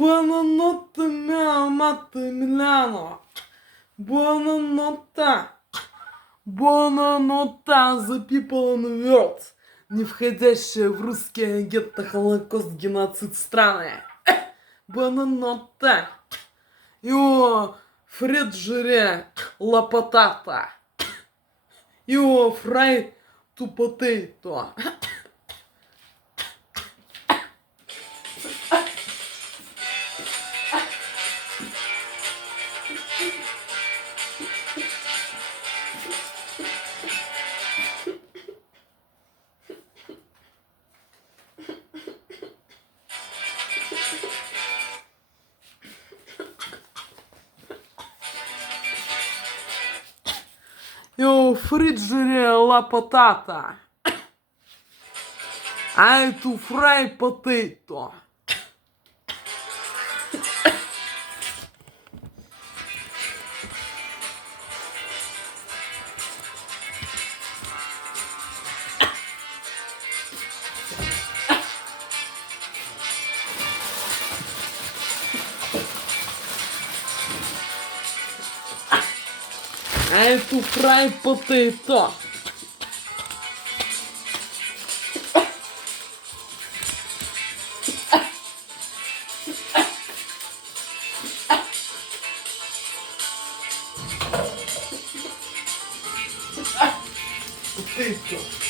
Buonanotte mio amato Emiliano. Buonanotte. Buonanotte the people in the world, не входящие в русские гетто-холокост-геноцид страны. Buonanotte. Io friggere la patata. Io fry to potato. Io friggere la patata. I to fry potato. I to fry potato. Potato.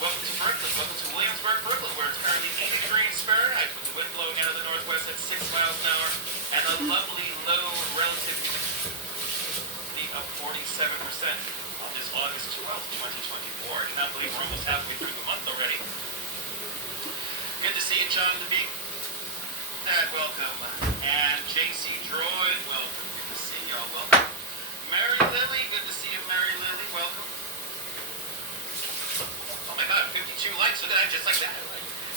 Welcome to Williamsburg, Brooklyn, where it's currently 80 degrees almost halfway through the month already. Good to see you, John DeBeek. Dad, welcome. And JC Droid, welcome. Good to see y'all. Welcome. Mary Lily, good to see you, Mary Lily. Welcome. Oh my God, 52 likes. Look at that, just like that.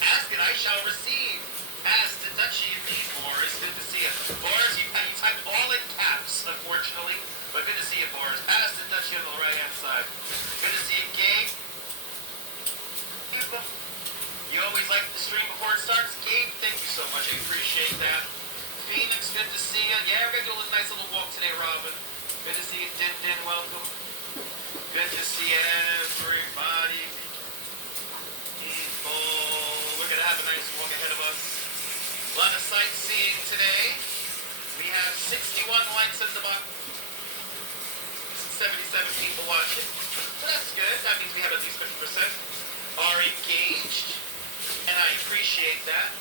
Ask and I shall receive. Pass to Dutchy and me, Boris. Good to see you. Boris, you typed all in caps, unfortunately. But good to see you, Boris. Pass to Dutchy on the right-hand side. Good to see you, Gabe. You always like the stream before it starts. Gabe, thank you so much. I appreciate that. Phoenix, good to see you. Yeah, we're going to do a nice little walk today, Robin. Good to see you, Din Din. Welcome. Good to see everybody. People. We're going to have a nice walk ahead of us. A lot of sightseeing today. We have 61 likes at the bottom. 77 people watching. So that's good. That means we have at least 50% are engaged. And I appreciate that.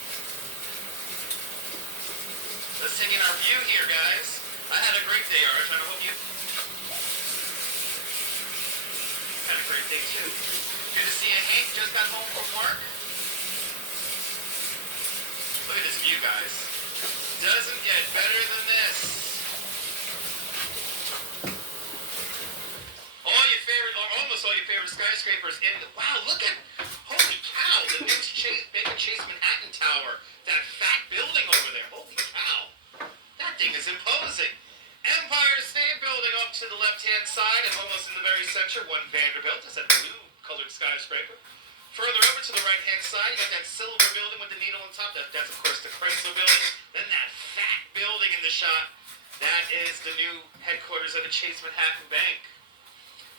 Let's take in our view here, guys. I had a great day, Arj. I hope you had a great day, too. Good to see you, Hank. Just got home from work. Look at this view, guys. Doesn't get better than this. All your favorite, or almost all your favorite skyscrapers in the... Wow, look at... Holy cow, the new Baker Chase Manhattan Tower. That fat building over there. Holy cow. That thing is imposing. Empire State Building up to the left-hand side and almost in the very center. One Vanderbilt. That's a blue-colored skyscraper. Further over to the right-hand side, you got that silver building with the needle on top. That's, of course, the Chrysler building. Then that fat building in the shot. That is the new headquarters of the Chase Manhattan Bank.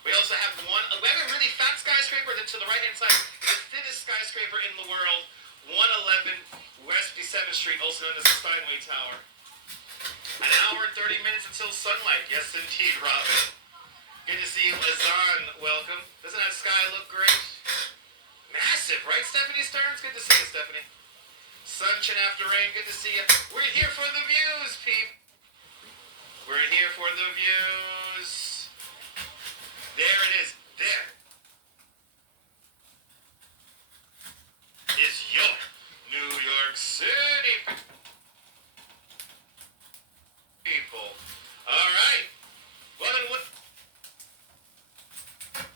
We also have we have a really fat skyscraper. Then to the right-hand side, the thinnest skyscraper in the world, 111 West 57th Street, also known as the Steinway Tower. An hour and 30 minutes until sunlight. Yes, indeed, Robin. Good to see you, Azan. Welcome. Doesn't that sky look great? Massive, right, Stephanie Stearns? Good to see you, Stephanie. Sunshine after rain. Good to see you. We're here for the views, peep. We're here for the views. There it is. There is your New York City people. All right. Well, then what?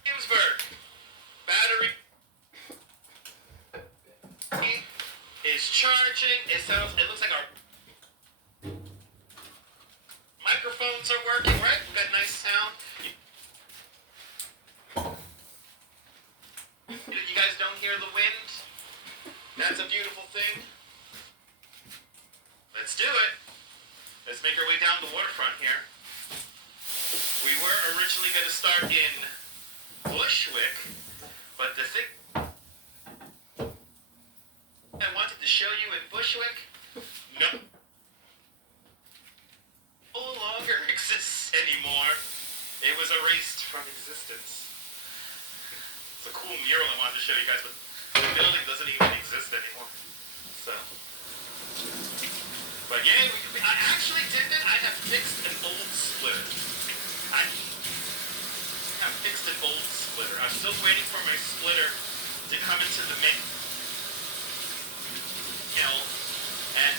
Williamsburg. Battery is charging. It looks like our microphones are working, right? We've got nice sound. You guys don't hear the wind? That's a beautiful thing. Let's do it. Let's make our way down the waterfront here. We were originally going to start in Bushwick, but the thing I wanted to show you in Bushwick, no longer exists anymore. It was erased from existence. It's a cool mural I wanted to show you guys, but the building doesn't even exist anymore. So, but yeah, I actually did it. I have fixed an old splitter. I have fixed an old splitter. I'm still waiting for my splitter to come into the mail. And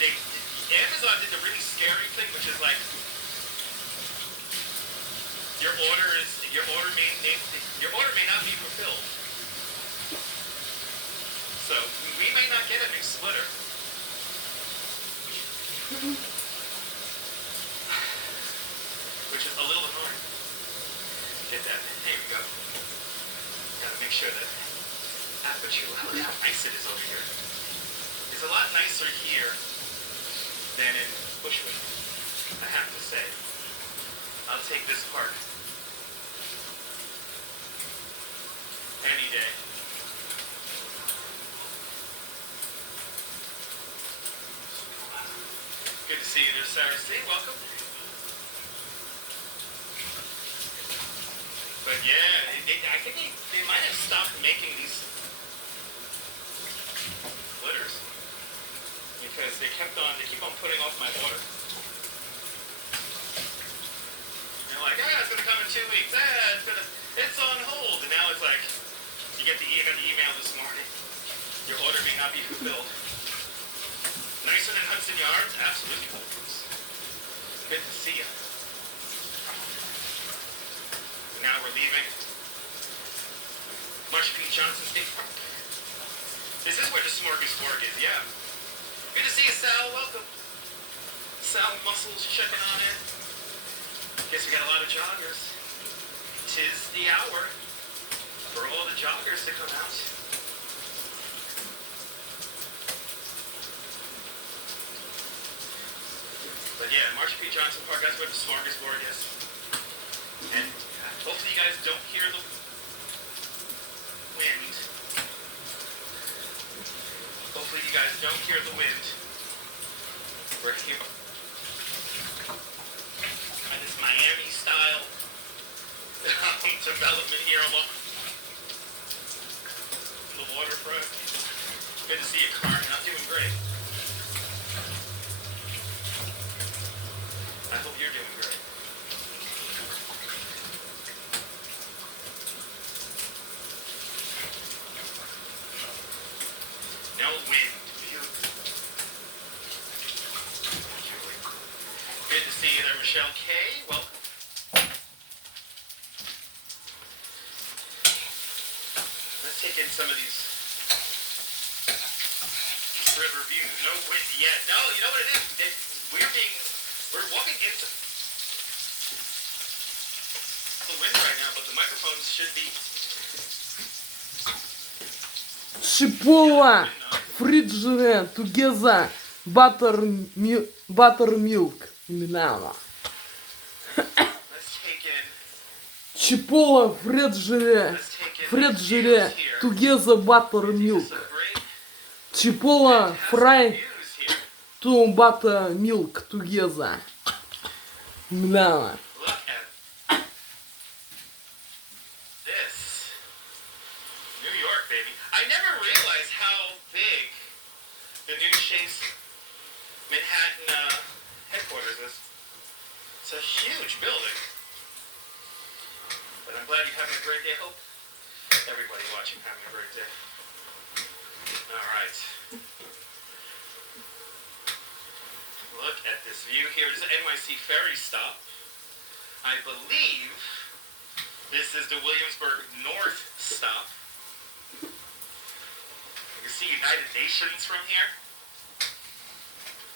Amazon did the really scary thing, which is like your order may not be fulfilled. So we may not get a new splitter. Which is a little annoying. Get that. There we go. Gotta make sure that aperture, look how nice it is over here. It's a lot nicer here than in Bushwick, I have to say. I'll take this part any day. Good to see you there, Sarah C. Welcome. But yeah, I think they might have stopped making these splitters because they keep on putting off my order. They're like, yeah, it's gonna come in 2 weeks. It's on hold. And now it's like You got the email this morning. Your order may not be fulfilled. Nicer than Hudson Yards? Absolutely. Good to see you. Now we're leaving Marsha P. Johnson State Park. This is where the smorgasbord is, yeah. Good to see you, Sal. Welcome. Sal Muscles checking on in. Guess we got a lot of joggers. 'Tis the hour for all the joggers to come out. But yeah, Marsha P. Johnson Park, that's where the smorgasbord is. And hopefully you guys don't hear the wind. Hopefully you guys don't hear the wind. We're here. And this Miami style development here along the waterfront. Good to see you, Carmen. I'm doing great. I hope you're doing great. No wind. Good to see you there, Michelle K. Welcome. Let's take in some of these river views. No wind yet. No, you know what it is? We're walking into the wind right now, but the microphones should be. Чипола, фриджере, тугеза, buttermilk, Эмилиано. Let's take in. Чипола, фриджере, тугеза, buttermilk. Чипола, фрай, to buttermilk, тугеза. Эмилиано. Look at this. New York, baby. I never realized how big the new Chase Manhattan headquarters is. It's a huge building. But I'm glad you're having a great day. I hope everybody watching having a great day. All right. Look at this view here. This is the NYC ferry stop. I believe this is the Williamsburg North stop. You can see United Nations from here.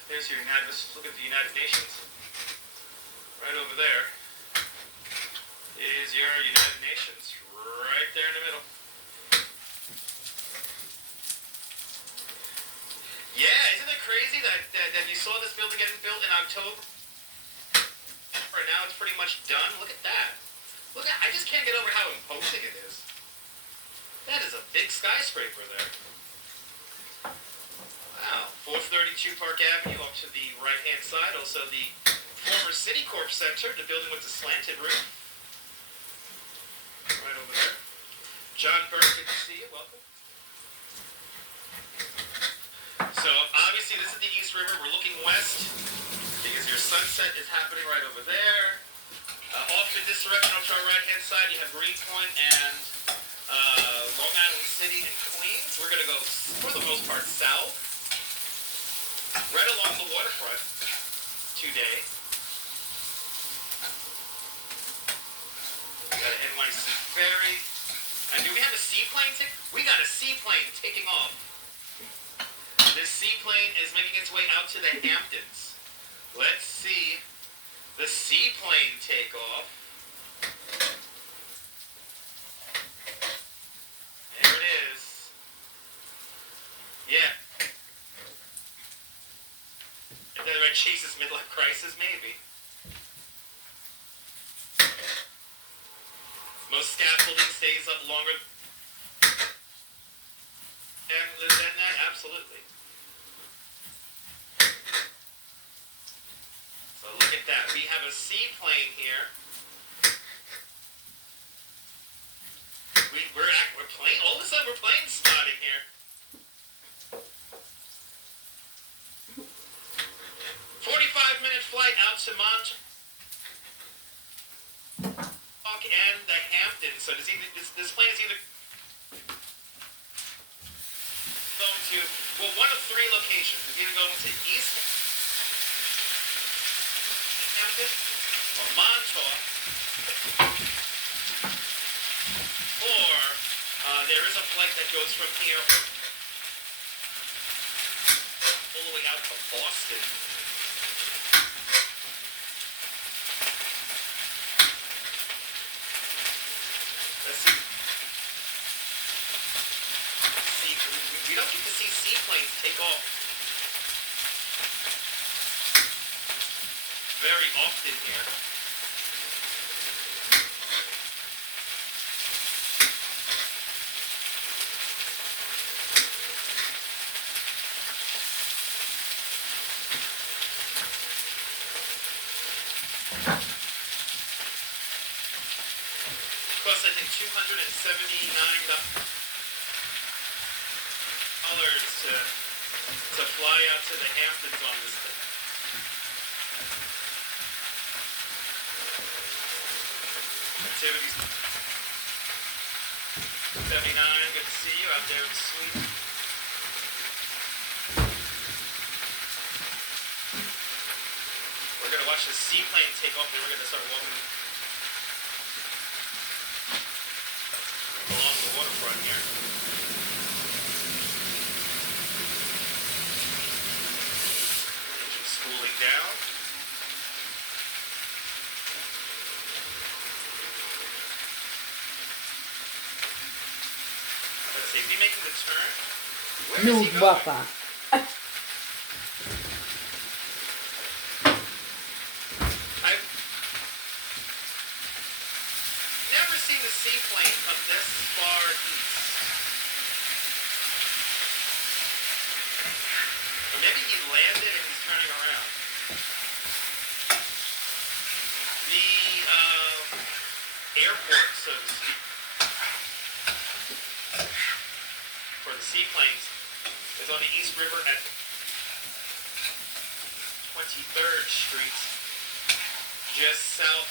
There's your United, let's look at the United Nations. Right over there is your United Nations. Right there in the middle. Yeah, isn't it crazy that you saw this building getting built in October? Right now it's pretty much done. Look at that. Look at, I just can't get over how imposing it is. That is a big skyscraper there. Wow. 432 Park Avenue up to the right-hand side. Also the former Citicorp Center, the building with the slanted roof. Right over there. John Burke, good to see you. Welcome. So obviously this is the East River. We're looking west because your sunset is happening right over there. Off in this direction, off to our right-hand side, you have Greenpoint and Long Island City and Queens. We're going to go, for the most part, south, right along the waterfront today. We got an NYC ferry. And do we have a seaplane? We got a seaplane taking off. This seaplane is making its way out to the Hamptons. Let's see the seaplane take off. There it is. Yeah. If that right chases midlife crisis, maybe. Most scaffolding stays up longer than that, absolutely. So look at that. We have a seaplane here. We're playing. All of a sudden, we're plane spotting here. 45-minute flight out to Montauk and the Hamptons. So this plane is either going to East Hampton or Montauk, or there is a flight that goes from here all the way out to Boston. Let's see. We don't get to see seaplanes take off very often here. Costs, I think, $279 to fly out to the Hamptons on this thing. Activities. 79, good to see you out there in Sweden. We're gonna watch the seaplane take off, then we're gonna start walking along the waterfront here. Engine cooling down. Let's see, is he making the turn? Where is he Milk going? butter. I've never seen a seaplane come this far east. Or maybe he landed and he's turning around. The airport, so to speak, for the seaplanes is on the East River at 23rd Street, just south,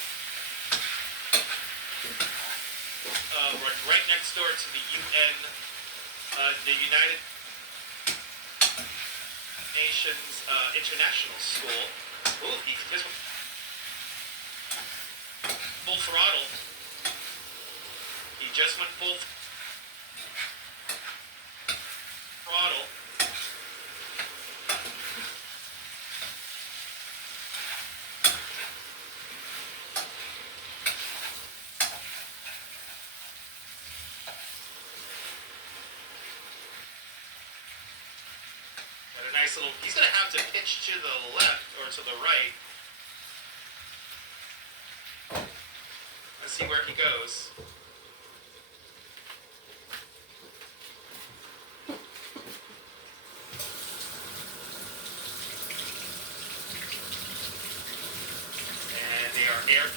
right next door to the UN, the United Nations International School. Ooh, he just went full throttle. He just went full throttle. Got a nice little, he's going to have to pitch to the left or to the right. Let's see where he goes. And they are airborne.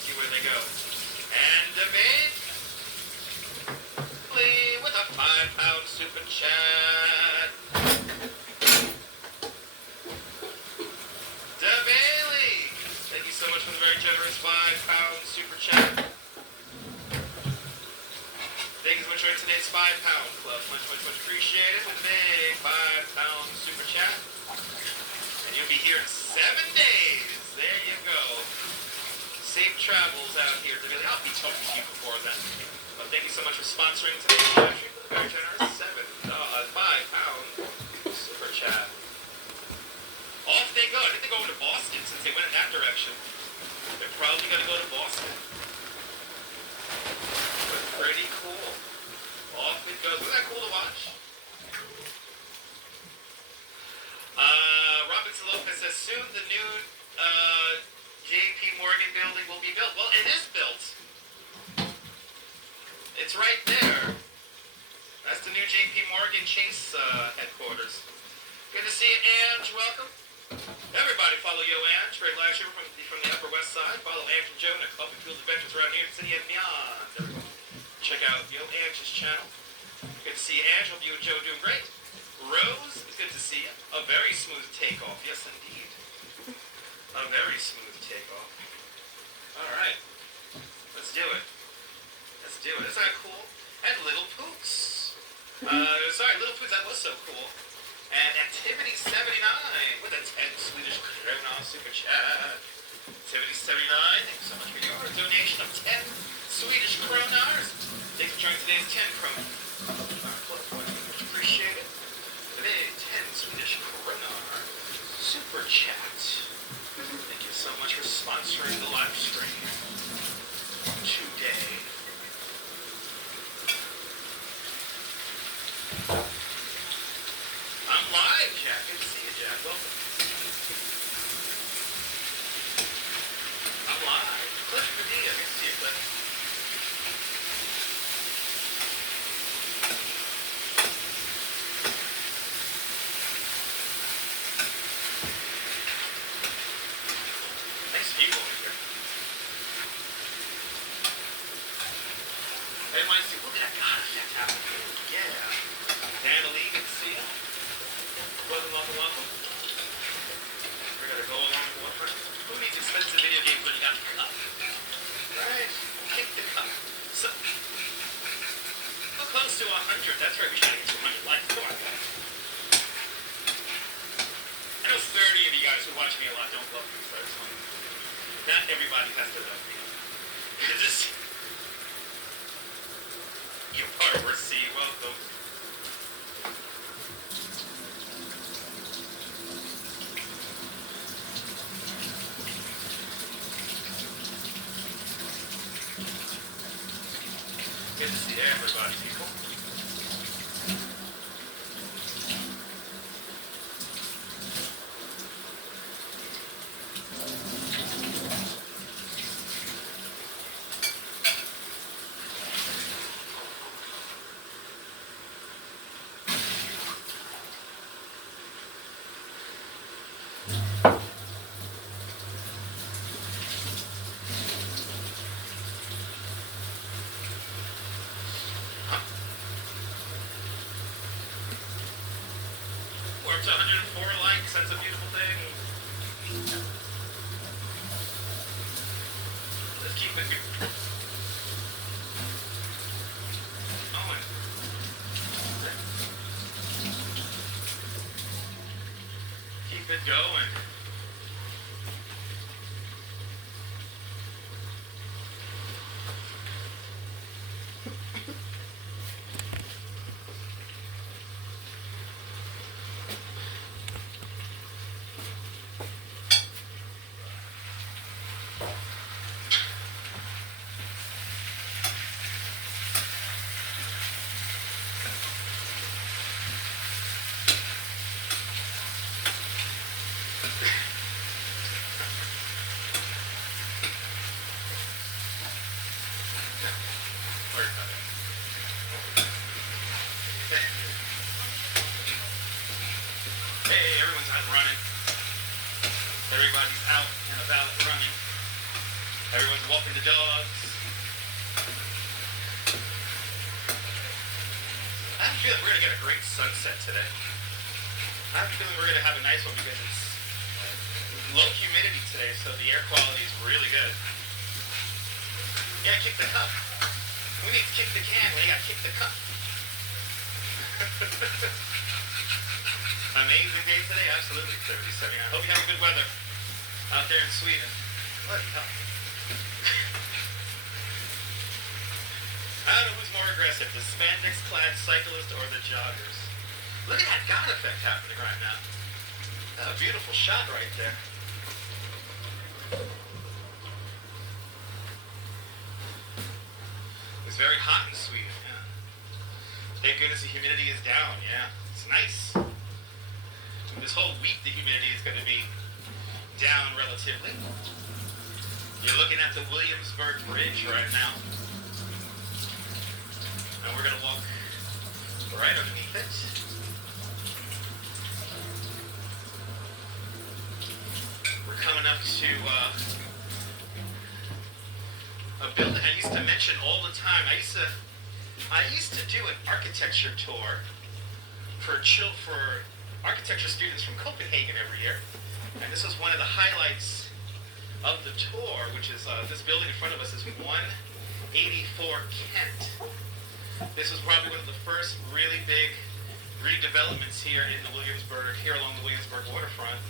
See where they go. And the man with a £5 super chat. Da Bailey, thank you so much for the very generous £5 super chat. Thank you so much for today's £5 club. Much appreciated with a big £5 super chat. And you'll be here in 7 days. There you go. Safe travels out here. I'll be talking to you before then. But thank you so much for sponsoring today's live stream. Very generous. £5 super chat. Off they go. I think they're going to Boston since they went in that direction. They're probably going to go to Boston. But pretty cool. Off it goes. Wasn't that cool to watch? Robinson Lopez says soon the new JP Morgan building will be built. Well, it is built. It's right there. That's the new JP Morgan Chase headquarters. Good to see you, Ange. Welcome. Everybody follow Yo Ange. Great live stream from the Upper West Side. Follow Ange and Joe and a Coffee Field Adventures around New York City and beyond. Everybody. Check out Yo Ange's channel. Good to see you, Ange. Hope you and Joe are doing great. Rose, good to see you. A very smooth takeoff. Yes, indeed. A very smooth takeoff. All right. Let's do it. Isn't that cool? And Little Poots. Sorry, Little Poots, that was so cool. And Activity 79 with a 10 Swedish krona super chat. Activity 79, thank you so much for your donation of 10 Swedish kronars. Thanks for joining today's 10 krona. Much appreciated. Today, 10 Swedish kronar super chat. Thank you so much for sponsoring the live stream today. I'm live, Jack. Good to see you, Jack. Welcome. I'm live. Cliff Padilla. Good to see you, Cliff. Nice view over here. Hey, might see. Look at that God effect happening. Yeah. Dan Lee, good to see you. Welcome. We're gonna go along with one first. Who needs expensive video games when you got the cup? Right? Kick the cup. So, we're close to 100. That's right, we gotta get 200 likes. Come on, guys. I know 30 of you guys who watch me a lot don't love me, so it's fine. Not everybody has to love me. It's just... You're part of Russia. Welcome. Good to see everybody, people. We're up to 104 likes. That's a beautiful thing. Let's keep it going. Keep it going. Hey, everyone's out running. Everybody's out and about running. Everyone's walking the dogs. I have a feeling we're going to get a great sunset today. I have a feeling we're going to have a nice one because it's low humidity today, so the air quality is really good. Yeah, kick the cup. We need to kick the can. We got to kick the cup. Amazing day today, absolutely. 30, 79. Hope you have good weather out there in Sweden. Bloody hell. I don't know who's more aggressive, the spandex-clad cyclist or the joggers. Look at that God effect happening right now. A beautiful shot right there. It's very hot in Sweden, yeah. Thank goodness the humidity is down, yeah. It's nice. This whole week the humidity is going to be down relatively. You're looking at the Williamsburg Bridge right now. And we're going to walk right underneath it. We're coming up to a building I used to mention all the time. I used to do an architecture tour for architecture students from Copenhagen every year, and this was one of the highlights of the tour, which is this building in front of us is one 84 Kent. This was probably one of the first really big redevelopments here in the Williamsburg, here along the Williamsburg waterfront.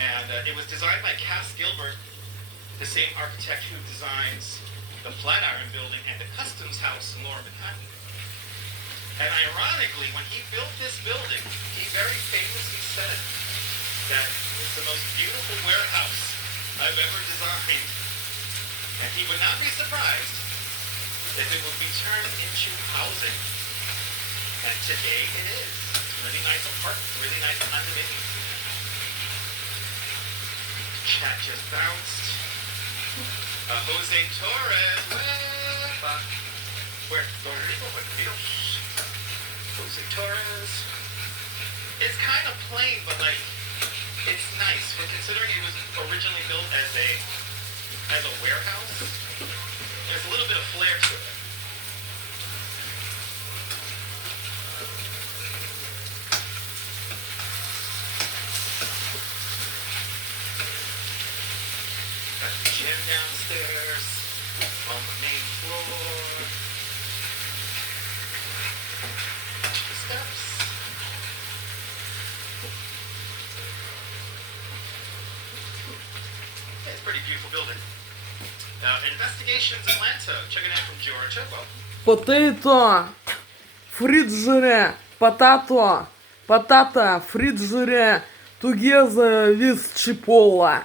And it was designed by Cass Gilbert, the same architect who designs the Flatiron Building and the Customs House in Lower Manhattan. And ironically, when he built this building, he very famously said that it's the most beautiful warehouse I've ever designed, and he would not be surprised if it would be turned into housing. And today it is. It's really nice apartments, really nice condominiums. Chat just bounced. Jose Torres, Puerto Rico. Jose Torres. It's kind of plain, but like, it's nice. But considering it was originally built as a warehouse, there's a little bit of flair to it. Got the gym downstairs on the main floor. The steps. Yeah, it's a pretty beautiful building. Investigations Atlanta, checking in from Georgia. Well, Potato, friggere, patata, friggere, together with cipolla,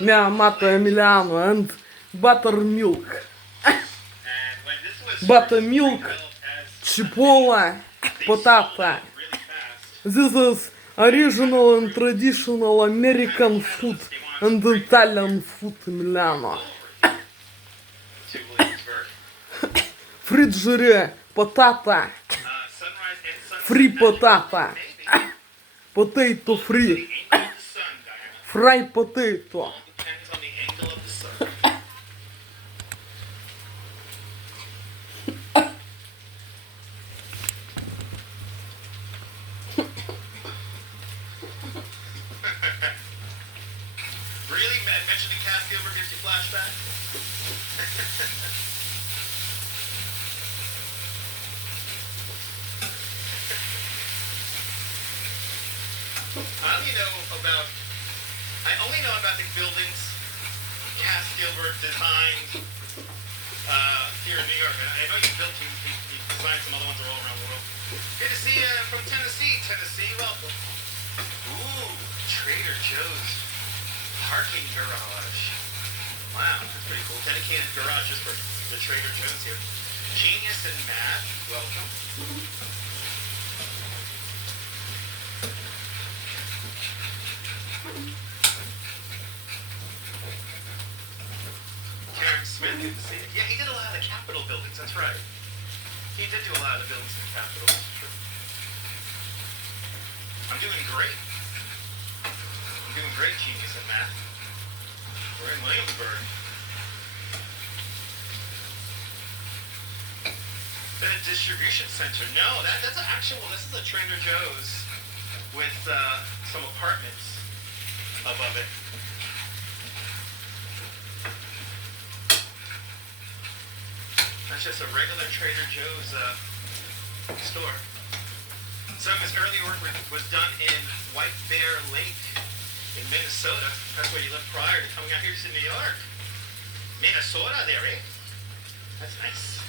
mia amata Emiliano, and buttermilk. Buttermilk, cipolla, potato. This is original and traditional American food and Italian food, Emiliano. Friggere, patata, free patata, potato free, fried potato. Really? Mentioning Cass Gilbert gives you flashbacks? I only know about the buildings Cass Gilbert designed here in New York. I know he designed some other ones all around the world. Good to see you from Tennessee. Tennessee, welcome. Ooh, Trader Joe's parking garage. Wow, that's pretty cool. Dedicated garage just for the Trader Joe's here. Genius and Math, welcome. Karen Smith, good to see you. Yeah, he did a lot of the Capitol buildings, that's right. He did do a lot of the buildings in the Capitol. I'm doing great. I'm doing great, Genius and Math. We're in Williamsburg. Been a distribution center. No, that's an actual, this is a Trader Joe's with some apartments above it. That's just a regular Trader Joe's store. Some of his early work was done in White Bear Lake in Minnesota. That's where you lived prior to coming out here to New York. Minnesota there, eh? That's nice.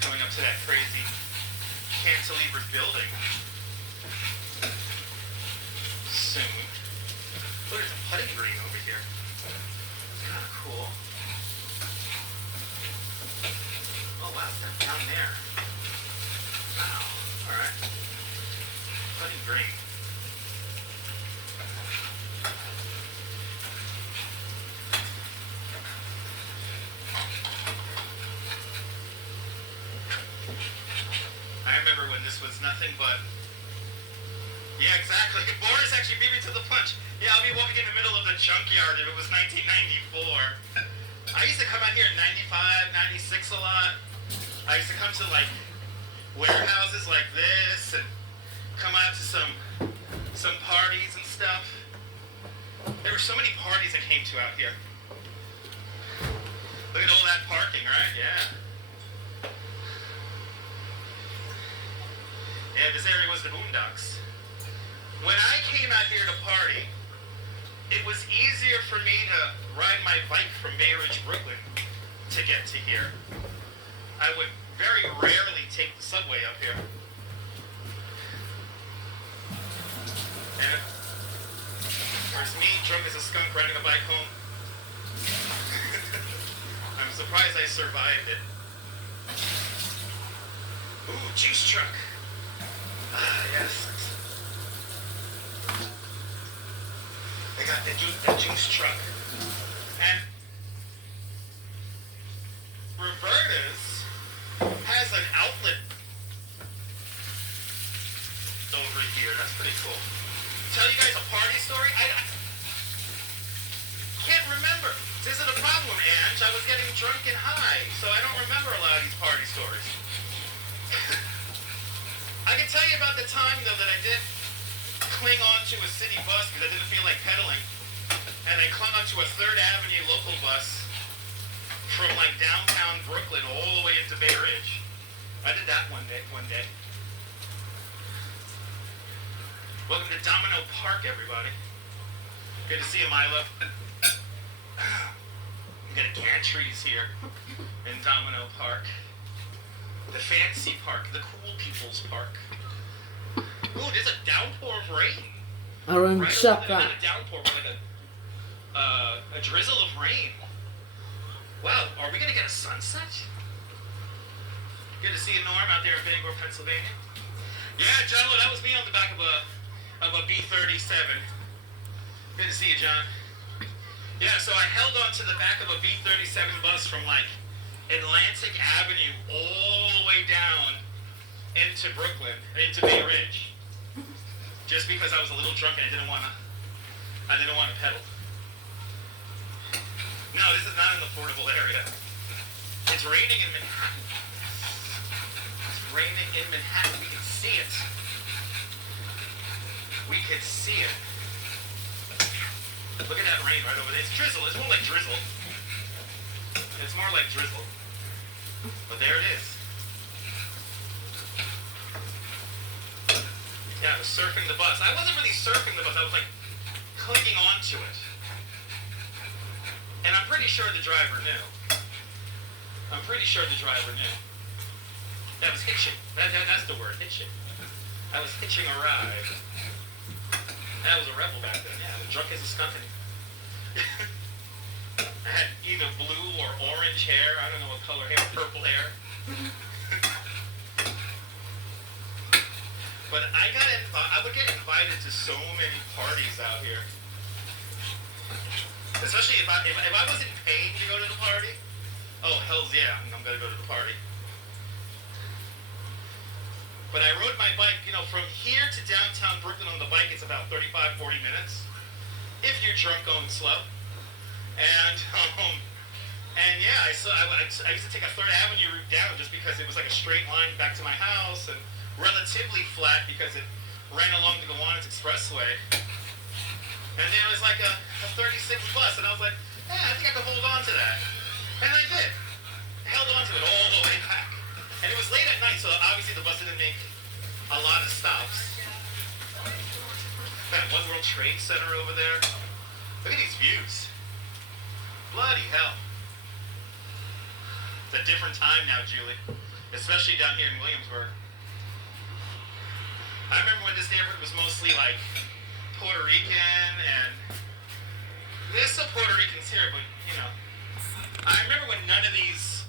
Coming up to that crazy cantilevered building soon. Look, there's a putting green over here. That's kind of cool. Oh wow, it's down there. Wow. All right. Putting green. I remember when this was nothing but... Yeah, exactly. Boris actually beat me to the punch. lunch. Yeah, I'll be walking in the middle of the junkyard if it was 1994. I used to come out here in 95, 96 a lot. I used to come to like warehouses like this and come out to some parties and stuff. There were so many parties I came to out here. Look at all that parking, right? Yeah. Yeah, this area was the boondocks. When I came out here to party, it was easier for me to ride my bike from Bay Ridge, Brooklyn to get to here. I would very rarely take the subway up here. And there's me, drunk as a skunk, riding a bike home. I'm surprised I survived it. Ooh, juice truck. Ah, yes. They got the juice truck. And Roberta's has an outlet over here. That's pretty cool. Tell you guys a party story? I can't remember. This is the problem, Ange. I was getting drunk and high, so I don't remember a lot of these party stories. I can tell you about the time, though, that I did cling onto a city bus because I didn't feel like pedaling. And I clung onto a 3rd Avenue local bus from like downtown Brooklyn all the way into Bay Ridge. I did that one day. Welcome to Domino Park, everybody. Good to see you, Milo. We got gantries here in Domino Park. The fancy park, the cool people's park. Ooh, there's a downpour of rain. Aranciaka. Not a downpour, but like a drizzle of rain. Wow, are we gonna get a sunset? Good to see you, Norm, out there in Bangor, Pennsylvania. Yeah, John, that was me on the back of a B-37. Good to see you, John. Yeah, so I held on to the back of a B-37 bus from like Atlantic Avenue all the way down into Brooklyn, into Bay Ridge, just because I was a little drunk and I didn't want to pedal. No, this is not an affordable area. It's raining in Manhattan. It's raining in Manhattan. We can see it. We can see it. Look at that rain right over there. It's drizzle. It's more like drizzle. It's more like drizzle. But there it is. Yeah, I was surfing the bus. I wasn't really surfing the bus. I was like clinging onto it. And I'm pretty sure the driver knew. That was hitching. That's the word, hitching. I was hitching a ride. I was a rebel back then. Yeah, I was drunk as a skunk. I had either blue or orange hair. I don't know what color hair, purple hair. But I would get invited to so many parties out here. Especially if I wasn't paid to go to the party. Oh, hells yeah, I'm gonna go to the party. But I rode my bike, from here to downtown Brooklyn on the bike, it's about 35, 40 minutes. If you're drunk going slow. And yeah, I used to take a 3rd Avenue route down just because it was like a straight line back to my house and relatively flat because it ran along the Gowanus Expressway. And there was like a 36 bus, and I was like, yeah, I think I could hold on to that. And I did. I held on to it all the way back. And it was late at night, so obviously the bus didn't make a lot of stops. That One World Trade Center over there. Look at these views. Bloody hell. It's a different time now, Julie. Especially down here in Williamsburg. I remember when this neighborhood was mostly like Puerto Rican, and there's some Puerto Ricans here, but I remember when none of these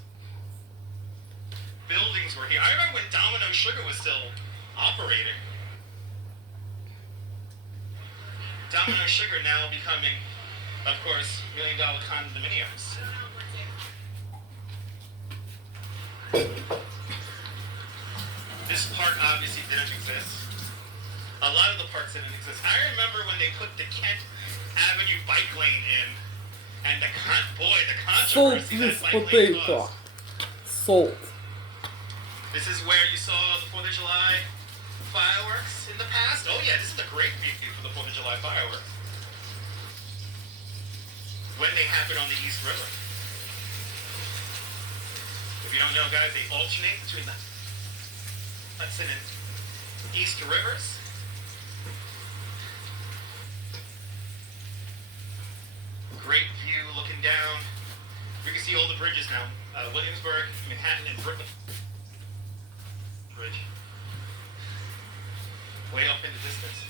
buildings were here. I remember when Domino Sugar was still operating. Domino Sugar now becoming, of course, $1 million condominiums. This park obviously didn't exist. A lot of the parks didn't exist. I remember when they put the Kent Avenue bike lane in, and the controversy that Saltless bike lane potato. caused. Salt. This is where you saw the 4th of July fireworks in the past. Oh yeah, this is a great view for the 4th of July fireworks. When they happen on the East River. If you don't know, guys, they alternate between the Hudson and East Rivers. Great view looking down. We can see all the bridges now. Williamsburg, Manhattan, and Brooklyn Bridge. Way off in the distance.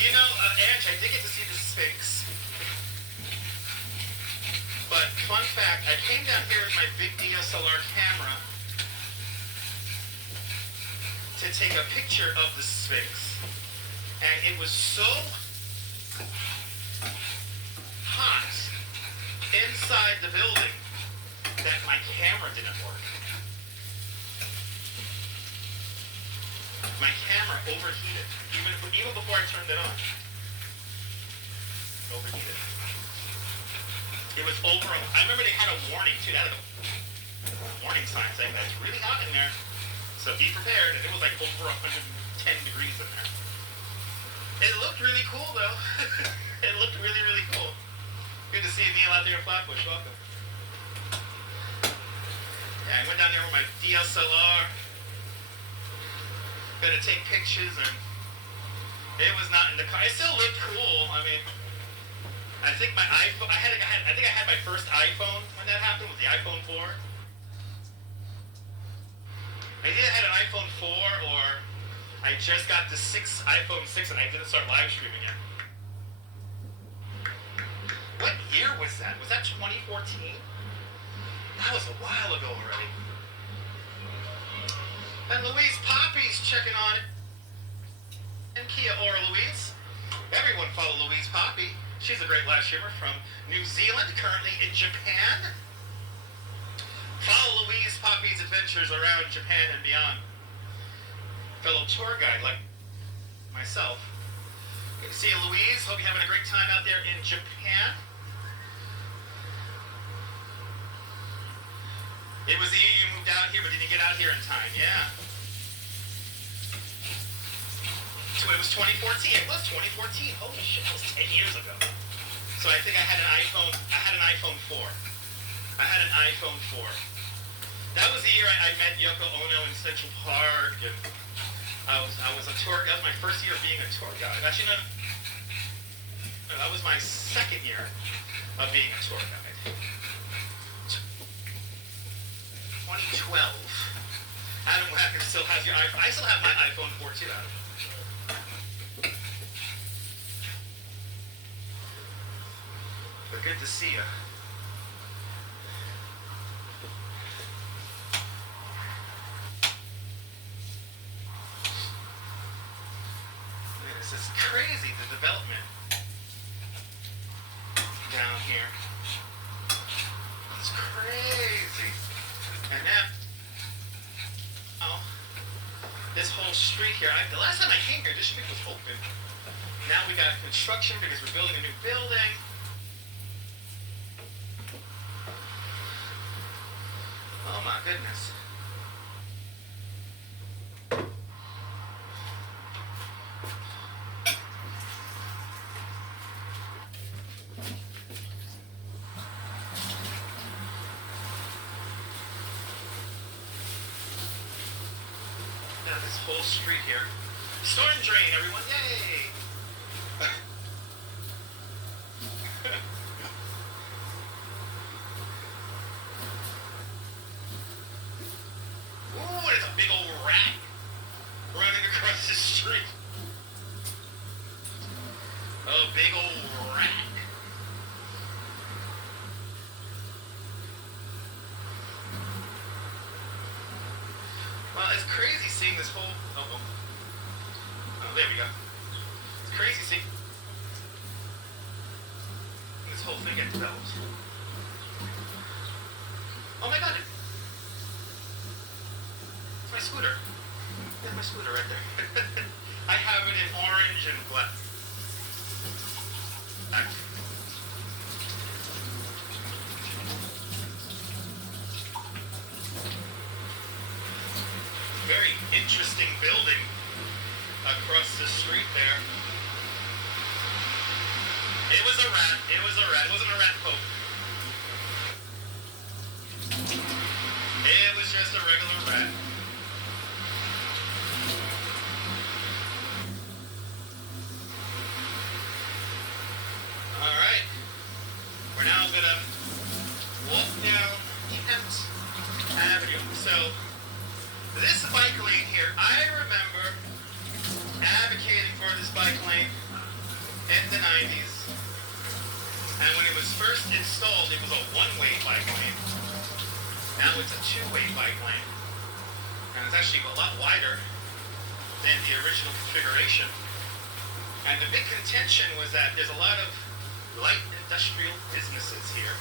You know, Ange, I did get to see the Sphinx. But, fun fact, I came down here with my big DSLR camera to take a picture of the Sphinx. And it was so hot inside the building that my camera didn't work. My camera overheated, even before I turned it on. Overheated. It was over. I remember they had a warning too. They had a warning sign saying that it's really hot in there, so be prepared. And it was like over 110 degrees in there. It looked really cool though. It looked really, really cool. Good to see you, Neil, out there in Flatbush. Welcome. Yeah, I went down there with my DSLR. Gonna take pictures, and it was not in the car. It still looked cool. I mean, I think my iPhone. I think I had my first iPhone when that happened. Was the iPhone 4? I either had an iPhone 4 or I just got the iPhone 6 and I didn't start live streaming yet. What year was that? Was that 2014? That was a while ago already. And Louise Poppy's checking on it. And Kia Ora Louise. Everyone follow Louise Poppy. She's a great live streamer from New Zealand, currently in Japan. Follow Louise Poppy's adventures around Japan and beyond. Fellow tour guide like myself. Good to see you, Louise. Hope you're having a great time out there in Japan. It was the year you moved out here, but didn't you get out here in time? Yeah. So it was 2014. It was 2014. Holy shit, that was 10 years ago. So I think I had an iPhone 4. I had an iPhone 4. That was the year I met Yoko Ono in Central Park, and I was a tour. That was my first year of being a tour guide. Actually, no, that was my second year of being a tour guide. 2012. Adam Wacker still has your iPhone. I still have my iPhone 4 too, Adam. But good to see you. This is crazy, the development down here. It's crazy. And now, this whole street here, the last time I came here, this street was open. Now we got construction because we're building a new building. Oh my goodness. This whole street here. Storm drain, everyone. Yay! Ooh, there's a big old rat running across the street. A big old rat. Well, it's crazy seeing this whole... Oh, there we go. It's crazy seeing this this whole thing get developed. Oh my god! It's my scooter. There's my scooter right there. I have it in orange and black. Very interesting building across the street there. It was a rat. It was a rat. It wasn't a rat poke. It was just a regular rat. Alright. We're now gonna walk down Kent Avenue. So, this bike lane here, I remember advocating for this bike lane in the 90s. And when it was first installed, it was a one-way bike lane. Now it's a two-way bike lane. And it's actually a lot wider than the original configuration. And the big contention was that there's a lot of light industrial businesses here.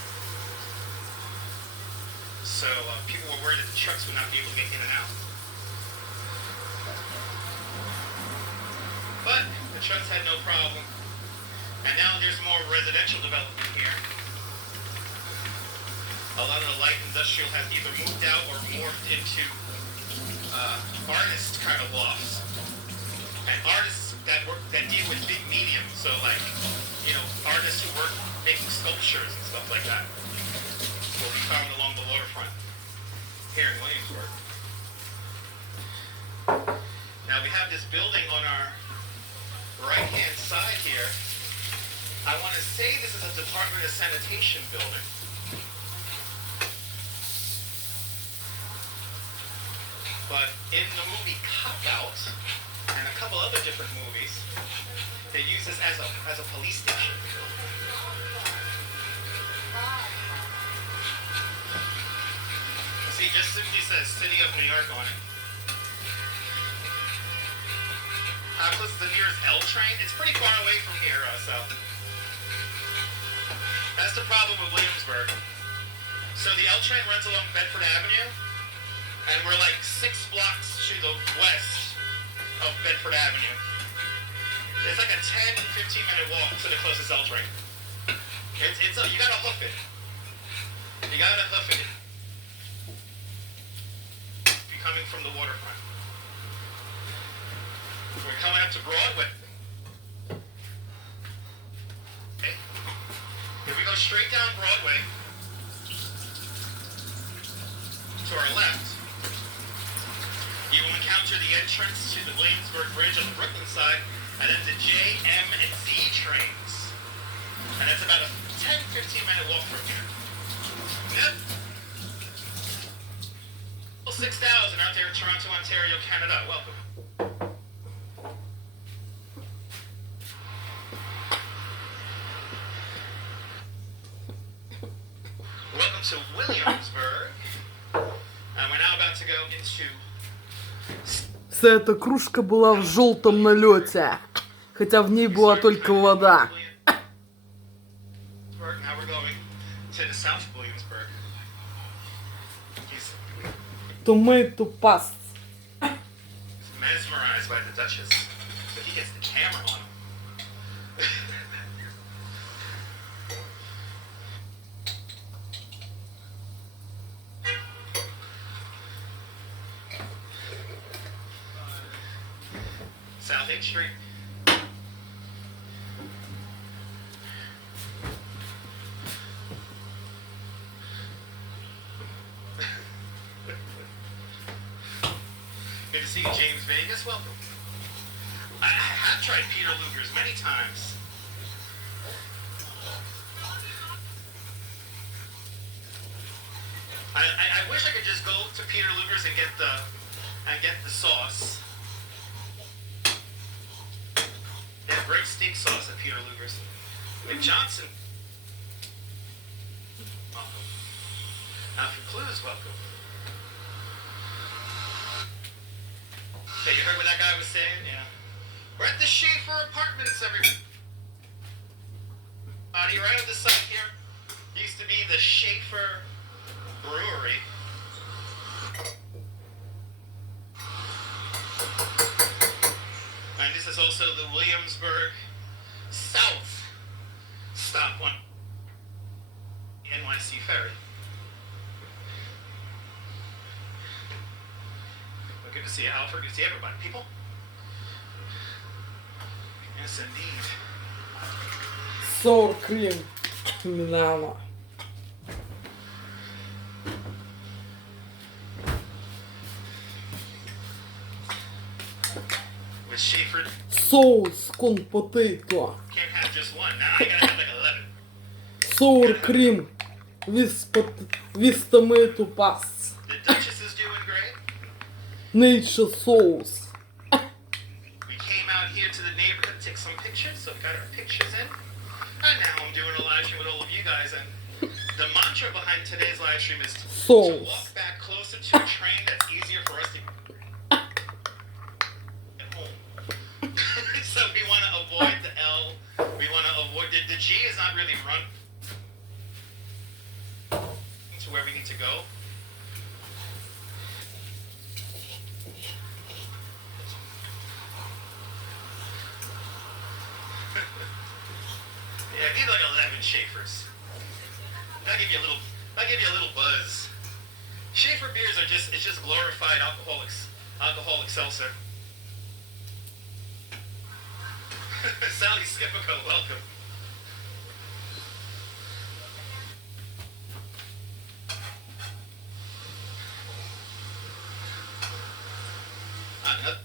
So people were worried that the trucks would not be able to get in and out. But the trucks had no problem. And now there's more residential development here. A lot of the light industrial has either moved out or morphed into artist kind of lofts. And artists that deal with big medium. So like, you know, artists who work making sculptures and stuff like that will be found along the waterfront here in Williamsburg. Now we have this building on our right-hand side here. I want to say this is a Department of Sanitation building. But in the movie Cop Out and a couple other different movies, they use this as a police station. See, just simply says City of New York on it. How close is the nearest L train? It's pretty far away from here, so. That's the problem with Williamsburg. So the L train runs along Bedford Avenue, and we're like 6 blocks to the west of Bedford Avenue. It's like a 10, 15-minute walk to the closest L train. You gotta hoof it. You gotta hoof it. If you're coming from the waterfront. We're coming up to Broadway. Okay. If we go straight down Broadway, to our left, you will encounter the entrance to the Williamsburg Bridge on the Brooklyn side, and then the J, M, and Z trains. And that's about a 10, 15-minute walk from here. Yep. 6,000 out there in Toronto, Ontario, Canada. Welcome. Welcome to Williamsburg. And we're now about to go into... Вся эта кружка была в желтом налете, хотя в ней была только вода. Now we're going to the South Williamsburg. Tomato paste. He's mesmerized by the Duchess. So he gets the camera on him. South 8th Street. Good to see you, James Vegas. Welcome. I have tried Peter Luger's many times. I wish I could just go to Peter Luger's and get the sauce. They have great steak sauce at Peter Luger's. McJohnson. Welcome. Alfred Clues, welcome. Okay, you heard what that guy was saying? Yeah. We're at the Schaefer Apartments, everyone. Right on the side here used to be the Schaefer Brewery. And this is also the Williamsburg South stop on NYC ferry. Well, good to see you, Alfred. Good to see everybody. People? Yes, indeed. Sour cream. Milano. With Schaefer. Sauce con potato. Can't have just one. Now I gotta have like 11. Sour cream with tomato paste. The Duchess is doing great. Nature sauce. We came out here to the neighborhood to take some pictures, so we got our pictures in. And now I'm doing a live stream with all of you guys, and the mantra behind today's live stream is to walk back closer to a train that's easier for us to get home. So we want to avoid the L. We want to avoid the G is not really run to where we need to go. Yeah, I need like 11 Schaefers. I'll give you a little buzz. Schaefer beers are it's just glorified alcoholic seltzer. Sally Skipico, welcome. Another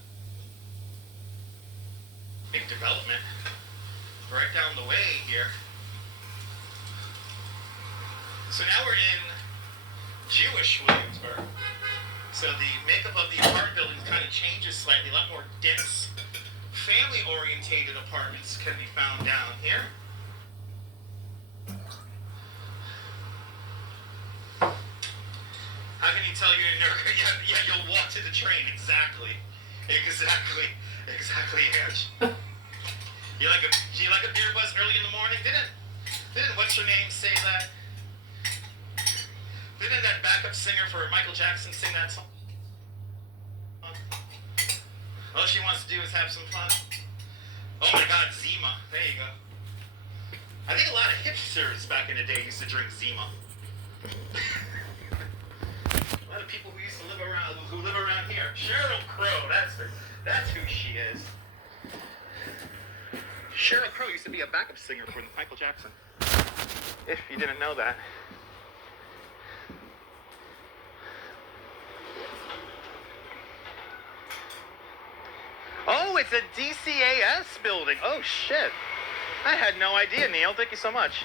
big development right down the way here. So now we're in Jewish Williamsburg. So the makeup of the apartment buildings kind of changes slightly. A lot more dense, family-orientated apartments can be found down here. How can you tell you're in America? Yeah, you'll walk to the train. Exactly, Ange. You like a beer buzz early in the morning? Didn't what's her name say that? Didn't that backup singer for Michael Jackson sing that song? All she wants to do is have some fun. Oh my God, Zima. There you go. I think a lot of hipsters back in the day used to drink Zima. A lot of people who live around here. Sheryl Crow, that's who she is. Sheryl Crow used to be a backup singer for Michael Jackson. If you didn't know that. Oh, it's a DCAS building. Oh, shit. I had no idea, Neil. Thank you so much.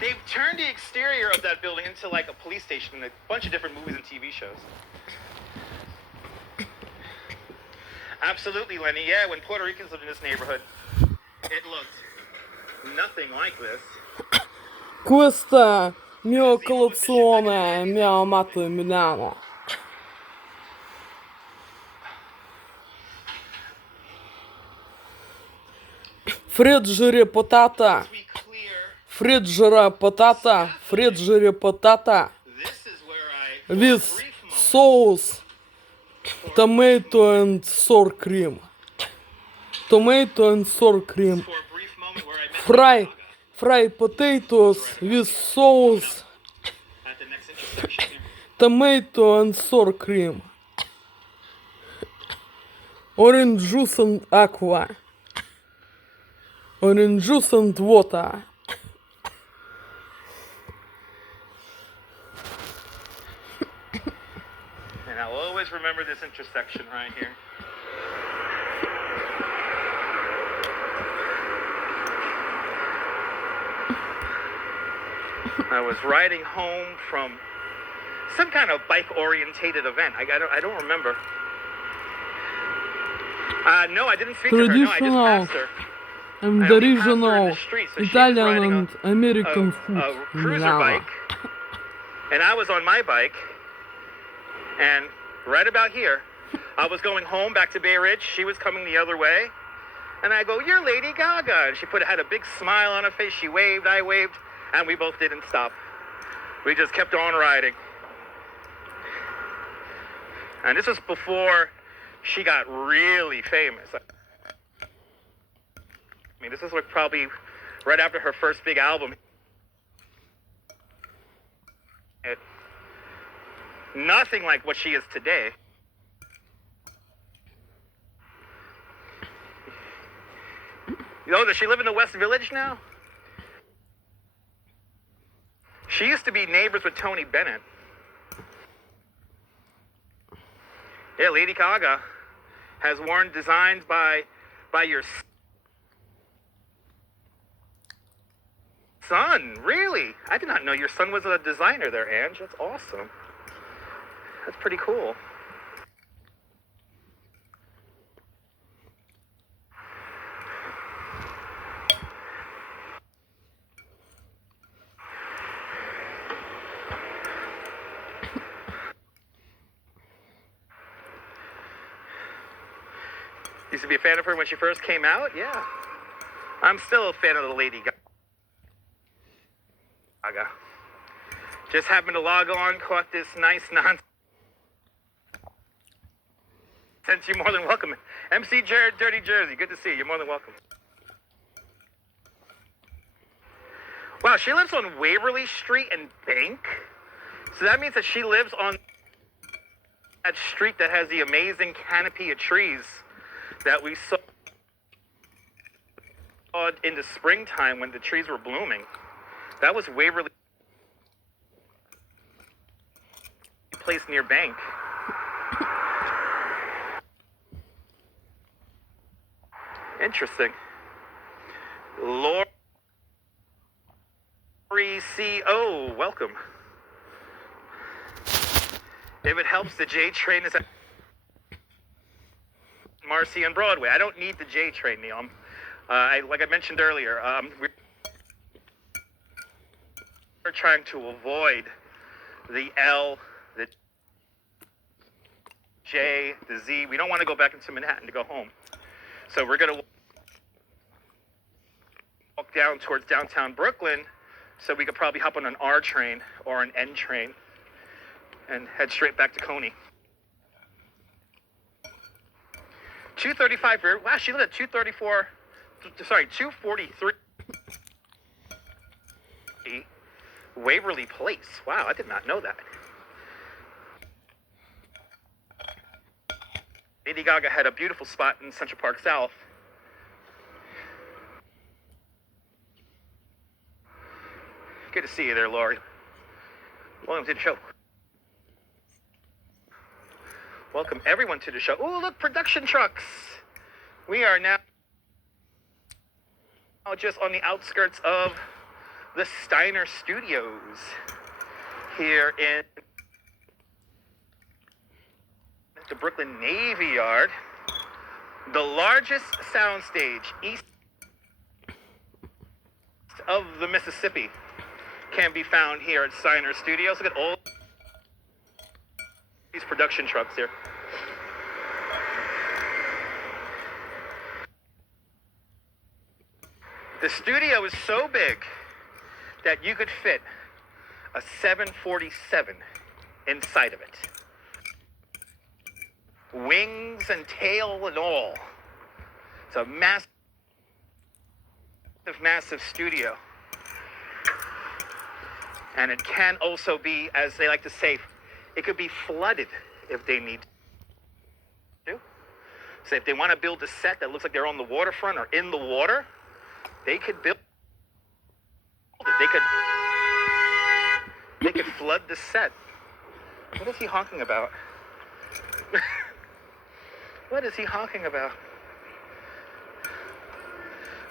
They've turned the exterior of that building into like a police station and a bunch of different movies and TV shows. Absolutely, Lenny. Yeah, when Puerto Ricans lived in this neighborhood, it looked nothing like this. Questa mia colazione, mia amata Emiliano. Friggere patata. Friggere patata. Friggere patata. With sauce. Tomato and sour cream. Tomato and sour cream. Fry potatoes with sauce. Tomato and sour cream. Orange juice and aqua. Orange juice and water. And I'll always remember this intersection right here. I was riding home from some kind of bike-orientated event. I don't remember. No, I didn't speak to her. No, I just passed her. And the regional Italian and American food. Cruiser bike, and I was on my bike, and right about here, I was going home back to Bay Ridge. She was coming the other way, And I go, "You're Lady Gaga." And she had a big smile on her face. She waved, I waved, and we both didn't stop. We just kept on riding. And this was before she got really famous. I mean, this is like probably right after her first big album. Nothing like what she is today. You know, does she live in the West Village now? She used to be neighbors with Tony Bennett. Yeah, Lady Gaga has worn designs by your son. Really? I did not know your son was a designer there, Ange. That's awesome. That's pretty cool. Used to be a fan of her when she first came out? Yeah. I'm still a fan of the Lady Gaga. Just happened to log on, caught this nice nonsense. You're more than welcome. MC Jared, Dirty Jersey, good to see you. You're more than welcome. Wow, she lives on Waverly Street and Bank. So that means that she lives on that street that has the amazing canopy of trees that we saw in the springtime when the trees were blooming. That was Waverly Place near Bank. Interesting. Lori C.O., welcome. If it helps, the J train is at Marcy and Broadway. I don't need the J train, Neil. Like I mentioned earlier, we're trying to avoid the L, the J, the Z. We don't want to go back into Manhattan to go home. So we're going to walk down towards downtown Brooklyn so we could probably hop on an R train or an N train and head straight back to Coney. 235, wow, she lived at 243 Waverly Place. Wow, I did not know that. Lady Gaga had a beautiful spot in Central Park South. Good to see you there, Lori. Welcome to the show. Welcome everyone to the show. Oh, look, production trucks. We are now just on the outskirts of the Steiner Studios here in the Brooklyn Navy Yard. The largest soundstage east of the Mississippi can be found here at Steiner Studios. Look at all these production trucks here. The studio is so big that you could fit a 747 inside of it. Wings and tail and all. It's a massive, massive studio. And it can also be, as they like to say, it could be flooded if they need to. So if they want to build a set that looks like they're on the waterfront or in the water, they could build it. They could flood the set. What is he honking about? What is he honking about?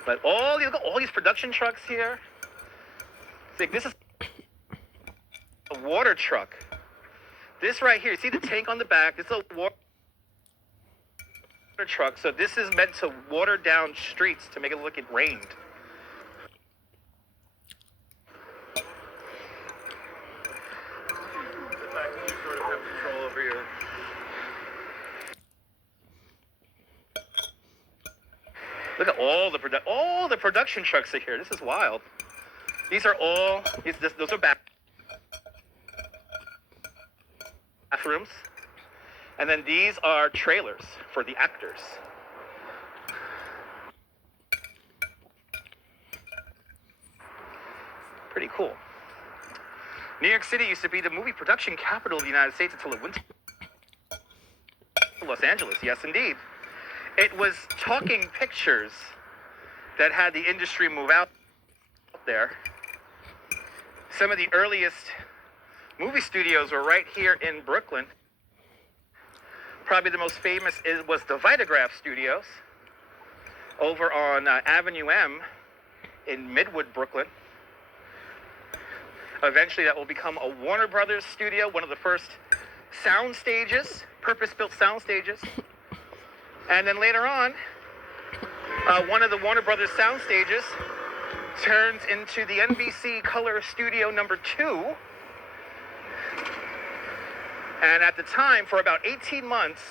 But look at all these production trucks here. It's like, this is a water truck. This right here, see the tank on the back? This is a water truck. So this is meant to water down streets to make it look like it rained. The fact that you sort of have control over Look at all the production trucks are here. This is wild. These are all those are bathrooms, and then these are trailers for the actors. Pretty cool. New York City used to be the movie production capital of the United States until it went to Los Angeles. Yes, indeed. It was talking pictures that had the industry move out there. Some of the earliest movie studios were right here in Brooklyn. Probably the most famous was the Vitagraph Studios over on Avenue M in Midwood, Brooklyn. Eventually that will become a Warner Brothers studio, one of the first sound stages, purpose-built sound stages. And then later on, one of the Warner Brothers sound stages turns into the NBC Color Studio number 2. And at the time, for about 18 months,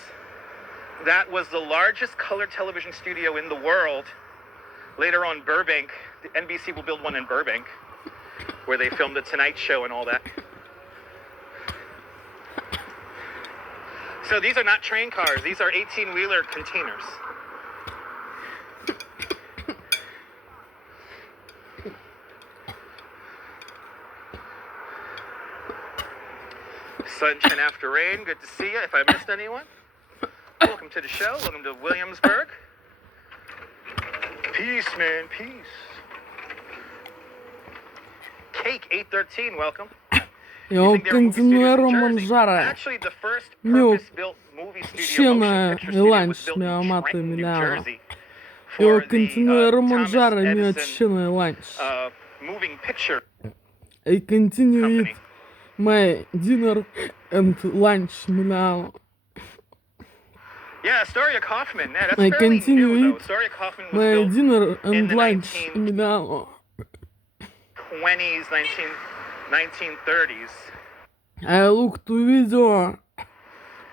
that was the largest color television studio in the world. Later on, Burbank, the NBC will build one in Burbank, where they filmed The Tonight Show and all that. So these are not train cars. These are 18-wheeler containers. Sunshine after rain. Good to see you. If I missed anyone, welcome to the show. Welcome to Williamsburg. Peace, man. Peace. Cake 813. Welcome. Eu continuero mangiare Actually, the first meu purpose-built movie studio cena motion picture e studio was lanche, built minha in amata Trenton, New Emiliano. Jersey Eu for the continuero Thomas mangiare minha Edison cena e lanche. moving picture I continue company. eat my dinner and lunch, Milano. Yeah, Astoria Kaufman. Yeah, that's I fairly continue new, though. eat Astoria Kaufman was my built dinner in and the lunch, Milano. 1920s, 1930s. I looked to video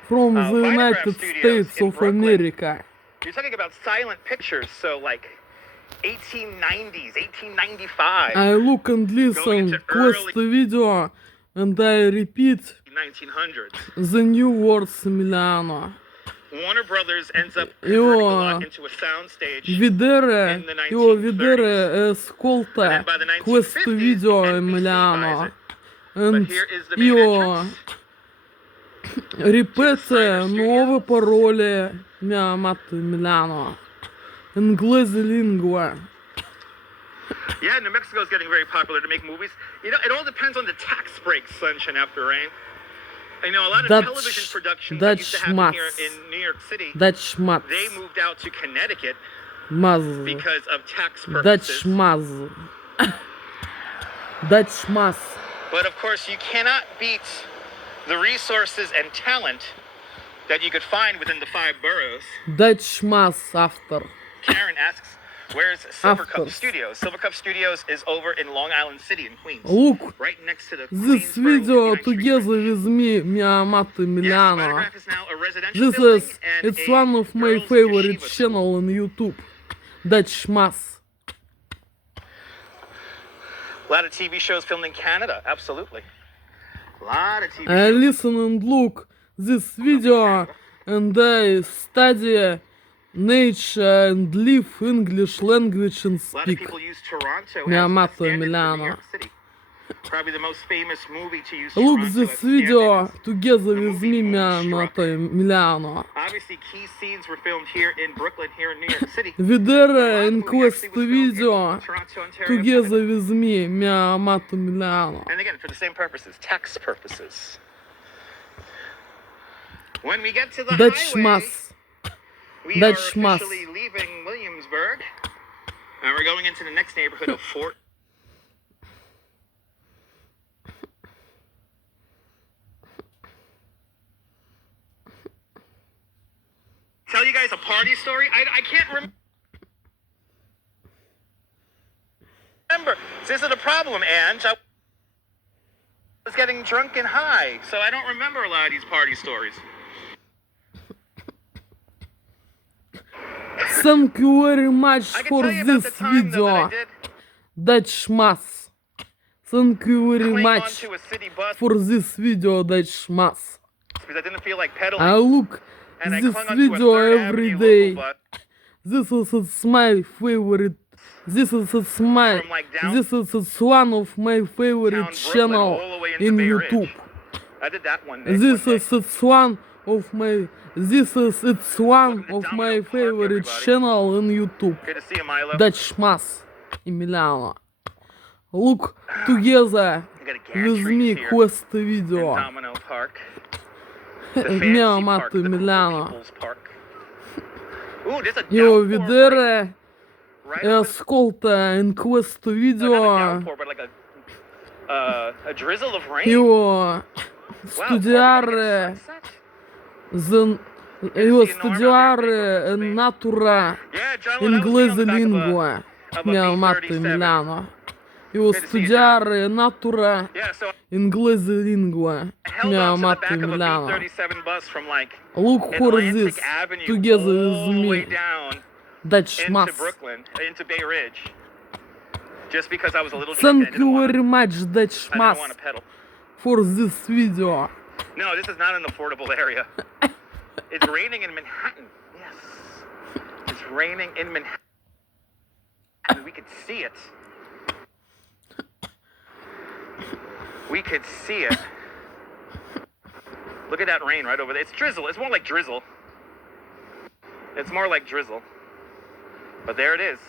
from the Vitagraph United Studios States in of Brooklyn. America. You're talking about silent pictures, so like 1890s, 1895, I look and listen to close early the video and I repeat 1900s. the new words, Milano. Warner Brothers ends up converting a lot into a soundstage. Vedere, in the io 1930s. vedere ascolta And then by the questo 1950s, video, NBC Emiliano. buys it. And But here is the main io entrance. ripete nuove parole, mia amata Emiliano. Inglese lingua. Yeah, New Mexico is getting very popular to make movies. You know, it all depends on the tax breaks, Sunshine After Rain. You know, a lot of television productions that used to happen here in New York City, That's schmatz. they moved out to Connecticut Maz. because of tax That's purposes. schmaz. That's schmaz. But of course, you cannot beat the resources and talent that you could find within the 5 boroughs. That's schmaz after. Karen asks, where's Silvercup course. Studios? Silvercup Studios is over in Long Island City in Queens. Look, Right next to the this Queensboro video 59th Street together Bridge. with me, mia amata Yes, Emiliano. Vitagraph is now a residential This building is, and it's a one of my girls' favorite yeshiva school. channel on YouTube. That's schmaz. A lot of TV shows filmed in Canada, absolutely. A lot of TV I shows. listen and look this video and I study nature and live English language and A lot of speak. people use Toronto Mia as a amata stand-in for New Emiliano. York City. Probably the most famous movie to use Look Toronto this as a stand-in video is together the with movie me, mia Moonstruck. amata Emiliano. Obviously, key scenes were filmed here in Brooklyn, here in New York City. Vedere in The movie questo actually was filmed video in Toronto, Ontario, together Canada. with me, mia amata Emiliano. And again, for the same purposes, tax purposes. When we get to the That's highway, schmaz. we That's are schmaz. officially leaving Williamsburg, and we're going into the next neighborhood of Fort. Tell you guys a party story. I can't remember. This is the problem, Ange. I was getting drunk and high, so I don't remember a lot of these party stories. Thank you very much I can for tell you about the this time though that I video. did Дачмас. Thank you very cling much onto a city bus for this video, Dachmas. because I didn't feel like pedaling. I look And I this clung onto a video 3rd every Avenue day. local bus This is my favorite. This is my. from like This is one of my favorite downtown Brooklyn channel all the way into in Bay YouTube. Ridge. I did that one day. This one day. is it's one of my. This is it's one to of Domino my Park, favorite everybody. channel in YouTube. Good to see you, Milo. Dachmas, Emiliano. Look together I got a with gantry me here quest in video. Domino Park. The fancy Mio park, amato the cool Emiliano. people's park. Ooh, there's a Io downpour vedere right e over ascolta in questo not a video. downpour, but like a drizzle of rain. Io Wow, studiare sunset. io studiare natura Yeah, John, well, that was me on inglese the back lingua. of a Mio amato B-37. Emiliano. Io Good to see you, studiare natura Yeah, so inglese lingua. I held Mio on to the amato back of a Emiliano. B-37 bus from like Look for this Atlantic Avenue together all with the way me. down That's into mass. Brooklyn, into Bay Ridge. Just because I was a little drunk and I Thank didn't you want very much, that's I didn't mass, want to pedal. for this video. No, this is not an affordable area. It's raining in Manhattan. Yes. It's raining in Manhattan. We could see it. We could see it. Look at that rain right over there. It's drizzle. It's more like drizzle. It's more like drizzle. But there it is.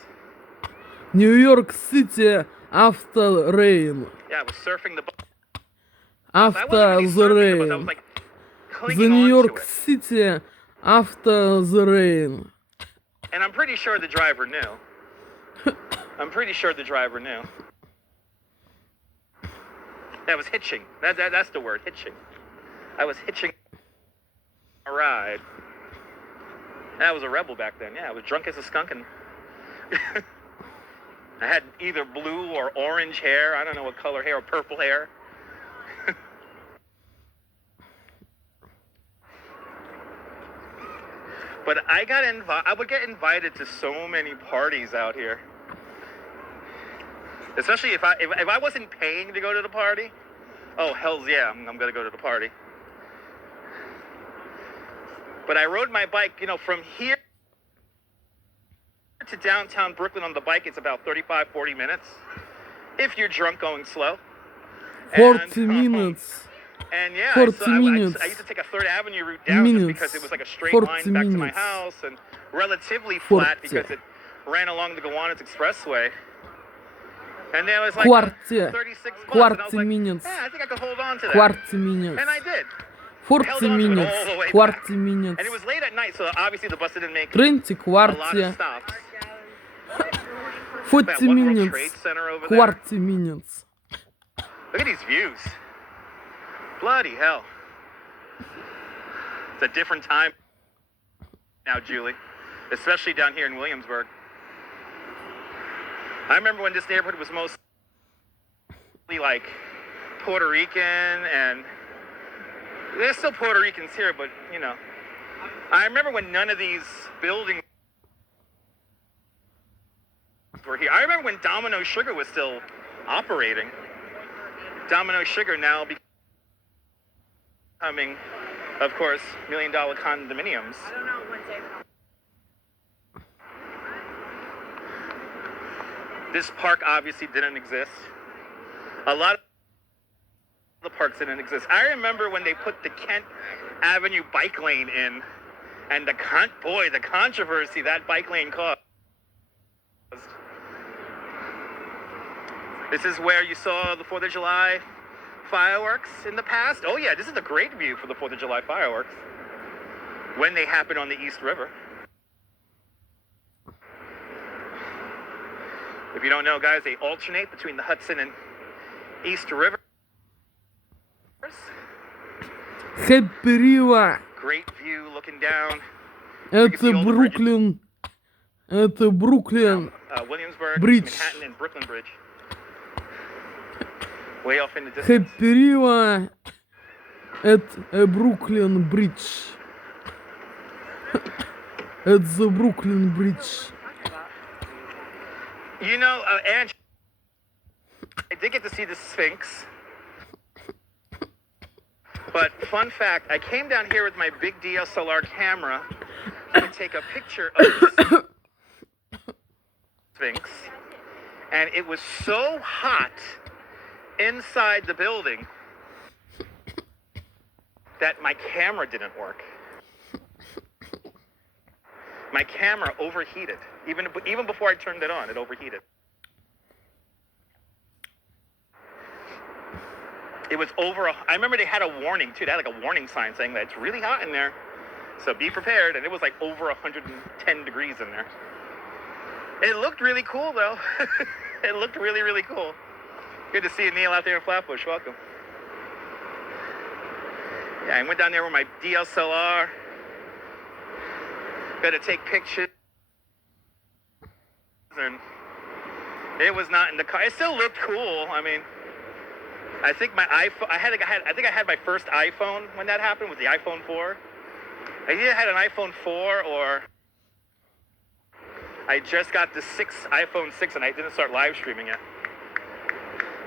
New York City after rain. Yeah, I was surfing the bus. I After wasn't really the surfing the bus. I was rain. like The clinging New onto York it. City after the rain. And I'm pretty sure the driver knew. I'm pretty sure the driver knew. That was hitching. That's the word, hitching. I was hitching a ride. I was a rebel back then. Yeah, I was drunk as a skunk and I had either blue or orange hair. I don't know what color hair, or purple hair. But I would get invited to so many parties out here. Especially if I wasn't paying to go to the party. Oh, hells yeah, I'm gonna go to the party. But I rode my bike, from here to downtown Brooklyn on the bike, it's about 35, 40 minutes. If you're drunk going slow. 40 minutes. And yeah, 40 minutes. I used to take a 3rd Avenue route down just because it was like a straight 40 line back to my minutes. house and relatively flat 40. because it ran along the Gowanus Expressway. And there was like 40. 36 bucks, and I 40 was like, minutes. yeah, I think I could hold on to that. 40 minutes. And I did. 40 Held on to it minutes. all the way 40 back. minutes. And it was late at night, so obviously the bus didn't make 30 a lot of 40. stops. 40 That One World minutes. Trade Center over there. 40 minutes. Look at these views. Bloody hell. It's a different time now, Julie. Especially down here in Williamsburg. I remember when this neighborhood was mostly like Puerto Rican, and there's still Puerto Ricans here, but I remember when none of these buildings were here. I remember when Domino Sugar was still operating. Domino Sugar now becoming, of course, $1 million condominiums. I don't know, one day. This park obviously didn't exist. A lot of the parks didn't exist. I remember when they put the Kent Avenue bike lane in, and the controversy that bike lane caused. This is where you saw the 4th of July fireworks in the past. Oh yeah, this is a great view for the 4th of July fireworks when they happen on the East River. If you don't know, guys, they alternate between the Hudson and East Rivers. Happy River. Great view looking down. You can see Это all the bridges. Бруклин. Это Бруклин. Williamsburg, Bridge. Manhattan, and Brooklyn Bridge. Way off in the distance. Happy River. Это Бруклин Бридж. at the Brooklyn Bridge. You know, and I did get to see the Sphinx. But fun fact, I came down here with my big DSLR camera to take a picture of the Sphinx. And it was so hot inside the building that my camera didn't work. My camera overheated. Even before I turned it on, it overheated. It was I remember they had a warning too. They had like a warning sign saying that it's really hot in there. So be prepared. And it was like over 110 degrees in there. It looked really cool though. It looked really, really cool. Good to see you, Neil, out there in Flatbush. Welcome. Yeah, I went down there with my DSLR. Got to take pictures. And it was not in the car. It still looked cool. I mean, I think my iPhone. I think I had my first iPhone when that happened. Was the iPhone 4? I either had an iPhone 4 or I just got the iPhone 6 and I didn't start live streaming it.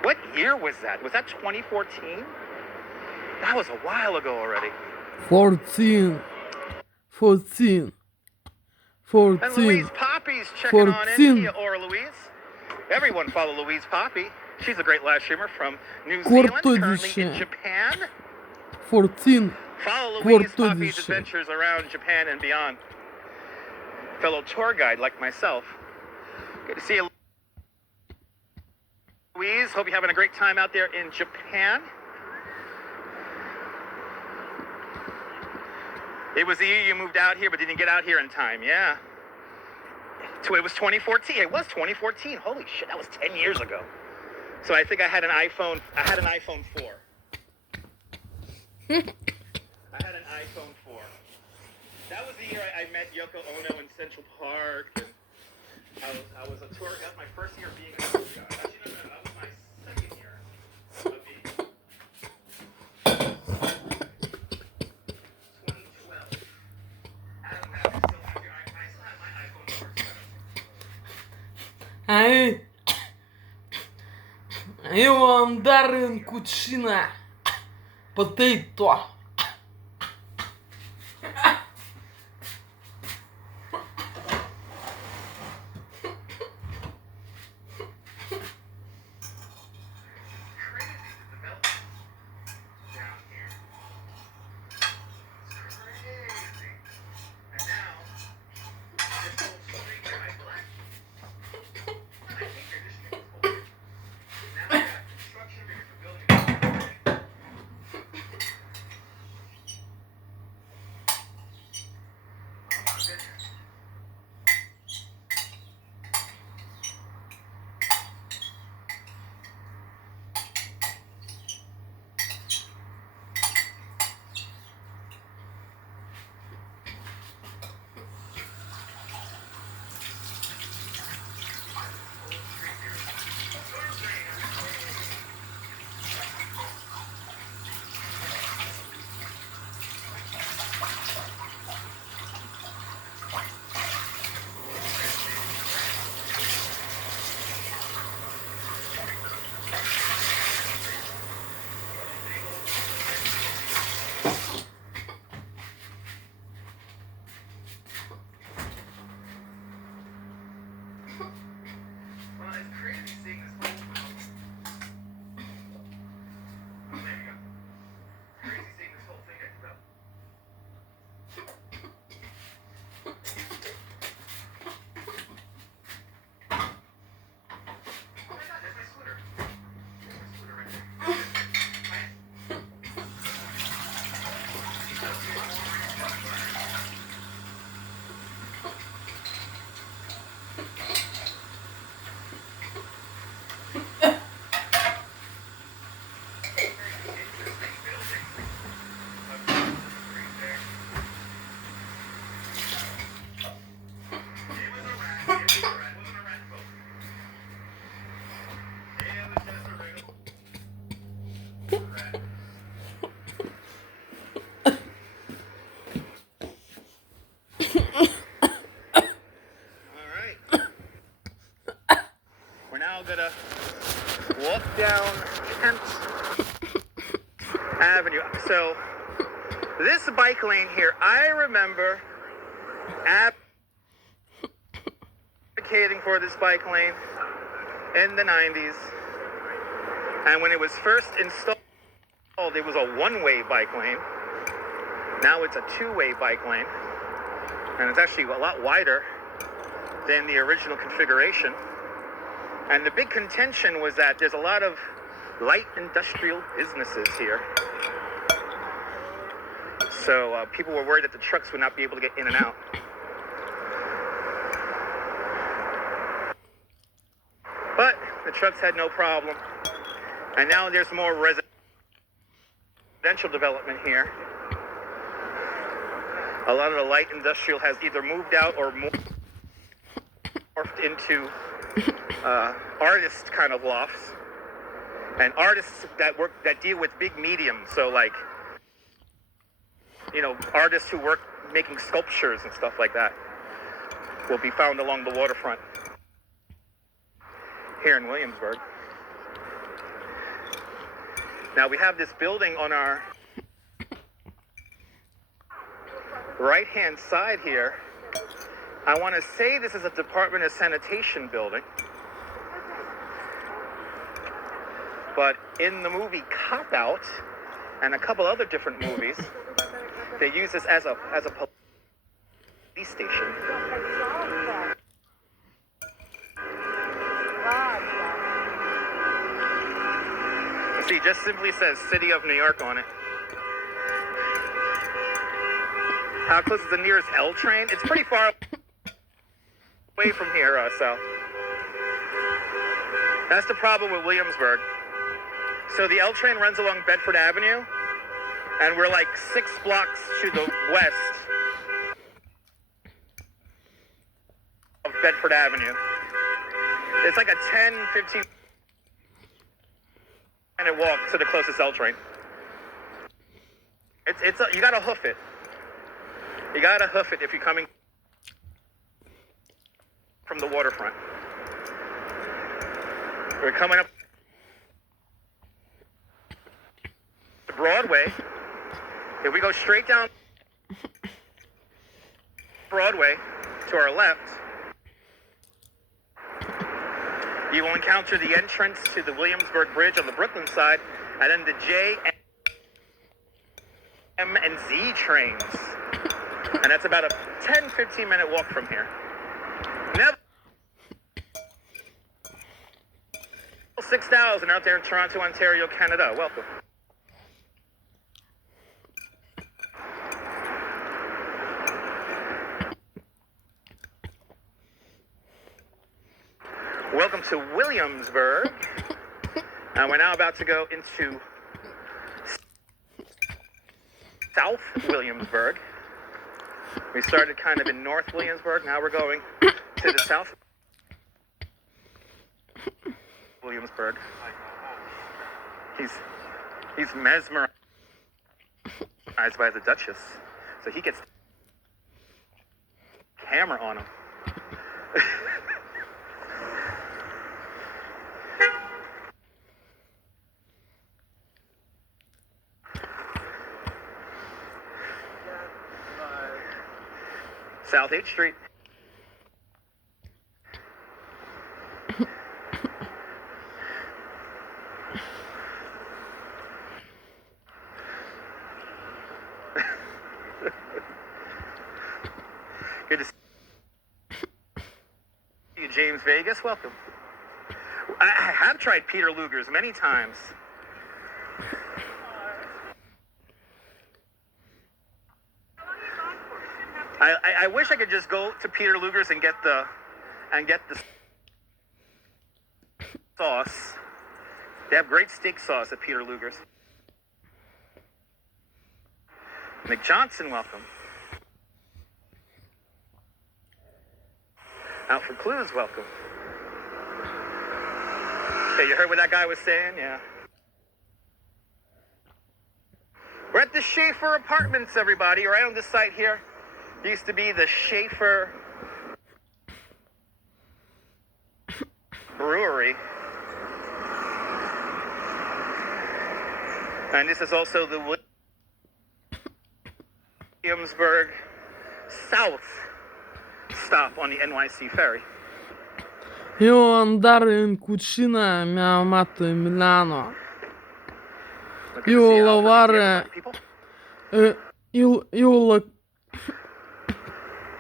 What year was that? Was that 2014? That was a while ago already. 14. And Louise Poppy's checking on in here, or Louise. Everyone follow Louise Poppy. She's a great live streamer from New Zealand, currently in Japan. 14. Follow Louise Poppy's adventures around Japan and beyond. Fellow tour guide like myself. Good to see you, Louise. Hope you're having a great time out there in Japan. It was the year you moved out here, but didn't get out here in time. Yeah. It was 2014. It was 2014. Holy shit, that was 10 years ago. So I think I had an iPhone 4. I had an iPhone 4. That was the year I met Yoko Ono in Central Park. And I was a tour. That was my first year being a tour guide. Actually, no, that was my second year of being. 2012. I still have my iPhone 4. Io andare in cucina. Potato. down Kent Avenue. So this bike lane here, I remember advocating for this bike lane in the 90s. And when it was first installed, it was a one-way bike lane. Now it's a two-way bike lane. And it's actually a lot wider than the original configuration. And the big contention was that there's a lot of light industrial businesses here. So people were worried that the trucks would not be able to get in and out. But the trucks had no problem. And now there's more residential development here. A lot of the light industrial has either moved out or morphed into artist kind of lofts. And artists that deal with big mediums. So like, you know, artists who work making sculptures and stuff like that will be found along the waterfront here in Williamsburg. Now we have this building on our right-hand side here. I want to say this is a Department of Sanitation building. But in the movie Cop Out and a couple other different movies, they use this as a police station. See, it just simply says City of New York on it. How close is the nearest L train? It's pretty far away from here, Sal. That's the problem with Williamsburg. So the L train runs along Bedford Avenue, and we're like 6 blocks to the west of Bedford Avenue. It's like a 10, 15 minute walk to the closest L train. You gotta hoof it. You gotta hoof it if you're coming from the waterfront. We're coming up to Broadway. If we go straight down Broadway to our left, you will encounter the entrance to the Williamsburg Bridge on the Brooklyn side, and then the J, M, and Z trains. And that's about a 10, 15 minute walk from here. Never 6,000 out there in Toronto, Ontario, Canada. Welcome. Welcome to Williamsburg. And we're now about to go into South Williamsburg. We started kind of in North Williamsburg. Now we're going to the South Williamsburg. He's mesmerized by the Duchess. So he gets camera on him. South 8th Street. Good to see you, James Vegas. Welcome. I have tried Peter Luger's many times. I wish I could just go to Peter Luger's and get the sauce. They have great steak sauce at Peter Luger's. Nick Johnson, welcome. Out for Clues, welcome. Okay, you heard what that guy was saying? Yeah. We're at the Schaefer Apartments, everybody, right on this site here. Used to be the Schaefer Brewery. And this is also the Williamsburg South stop on the NYC ferry. Io andare in cucina mi ha amato Emiliano. Look at Io the sea, lavare, people.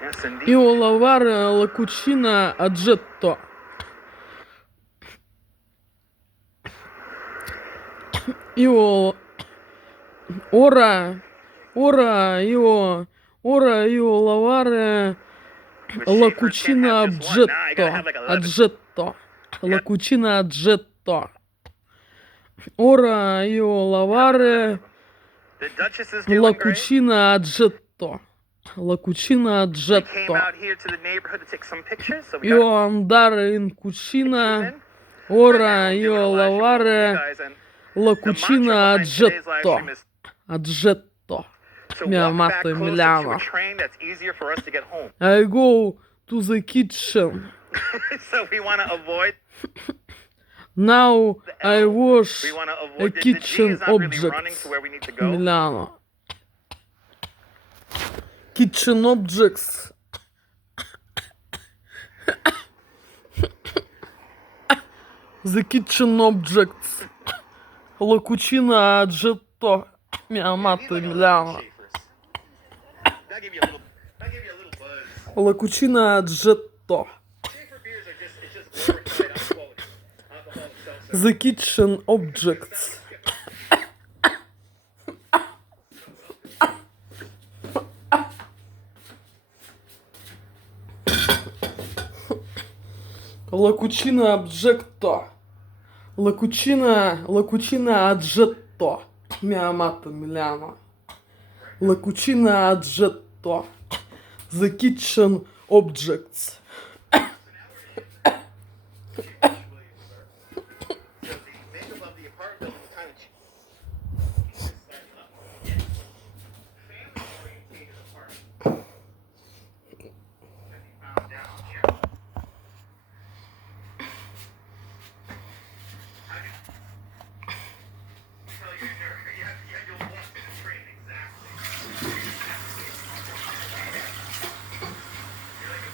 Yes, indeed. io lavare la cucina a getto. Io ora io lavare la cucina a getto. La cucina a getto. Ora io lavare The Duchess is la doing great. cucina a getto. La cucina a We came getto. out here to the neighborhood to take some pictures. So we Io got andare in pictures cucina. in. Ora And io now I'm doing a live stream with you lavare guys, and la the cucina mantra a behind today's live getto. stream is A getto. to Mi ha walk back amato closer to a Emiliano. train that's easier for us to get home. I go to the kitchen. So we want to avoid Now the I L. wash We want to a avoid the G kitchen is not really running objects. to where we need to go. Emiliano. Kitchen objects. The kitchen objects. La cucina a getto. Mi ha amato Emiliano. That gave you a little buzz. La cucina a getto. Schaefer beers are just, it's just glorified alcoholic seltzer. The kitchen objects. La cucina obgetto. La cucina a getto. Mi ha amato Emiliano. La cucina a getto. The kitchen objects. So the makeup of the apartment was kind of family-oriented apartment. Can be found down here. So you'll walk to the train, exactly. You're like a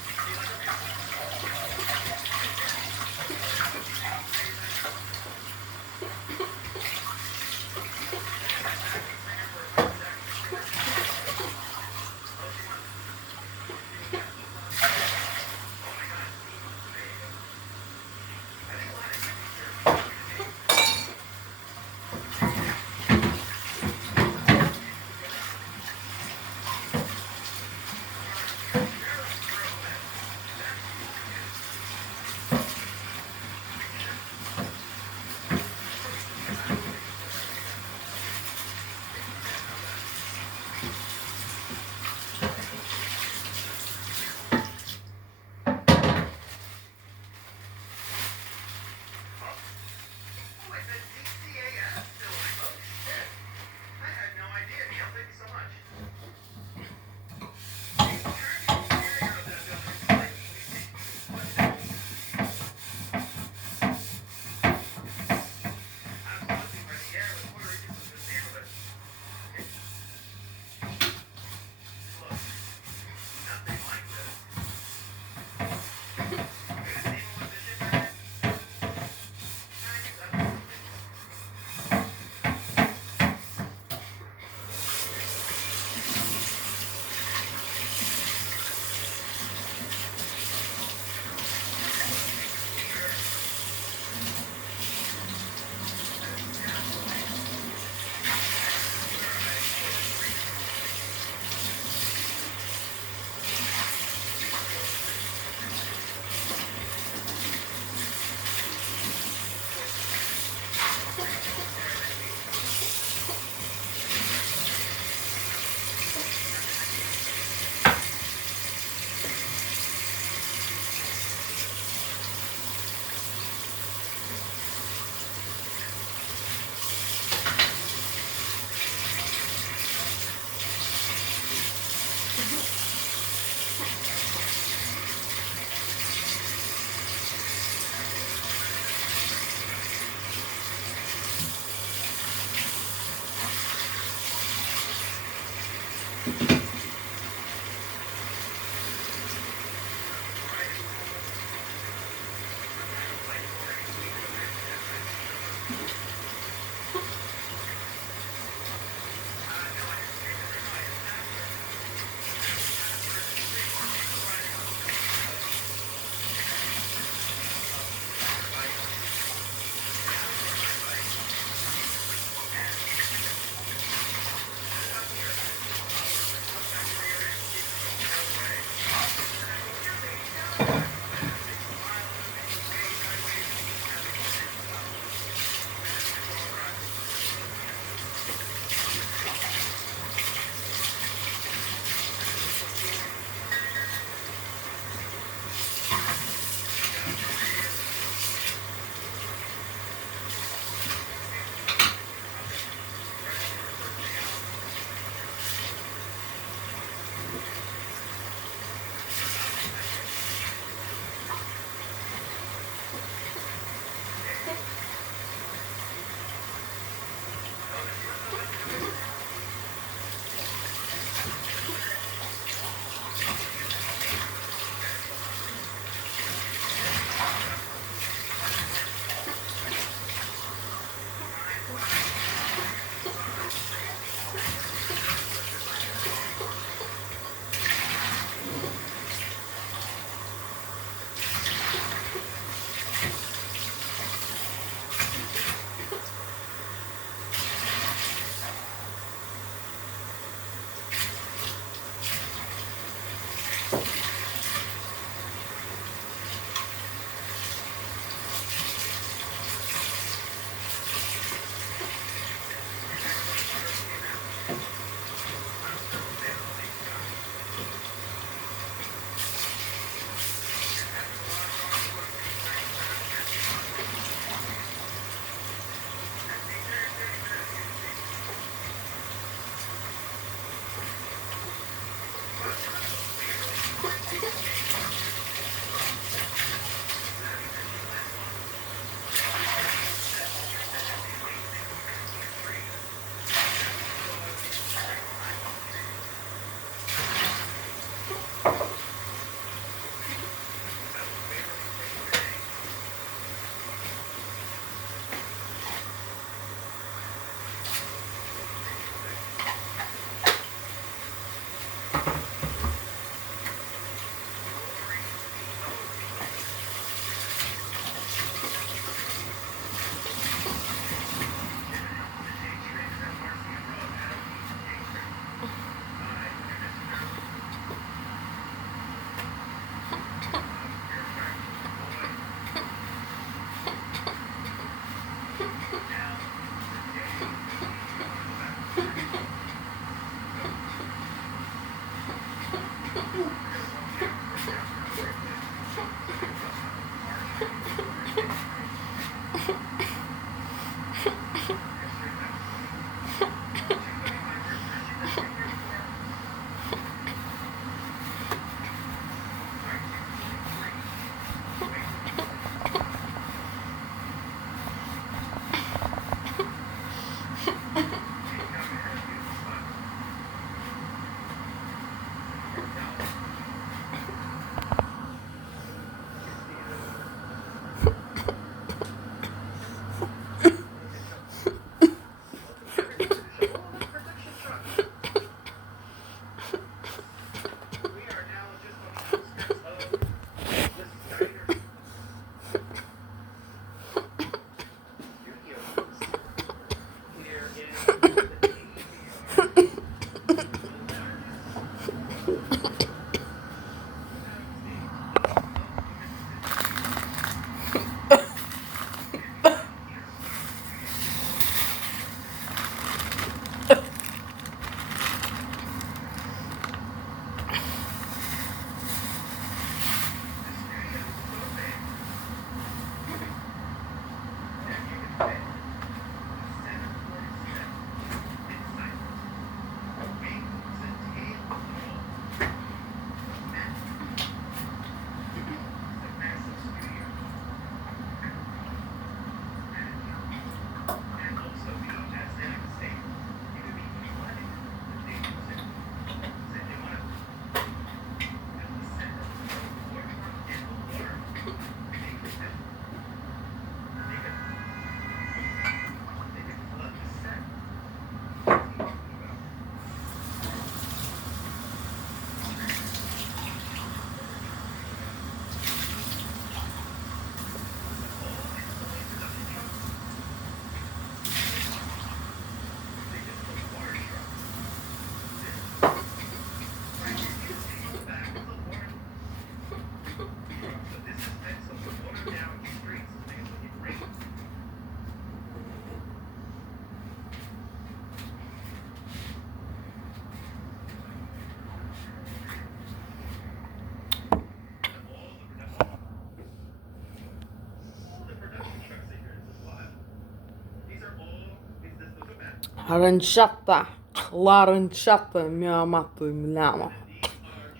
Aranciata, l'aranciata, mia amato Emiliano.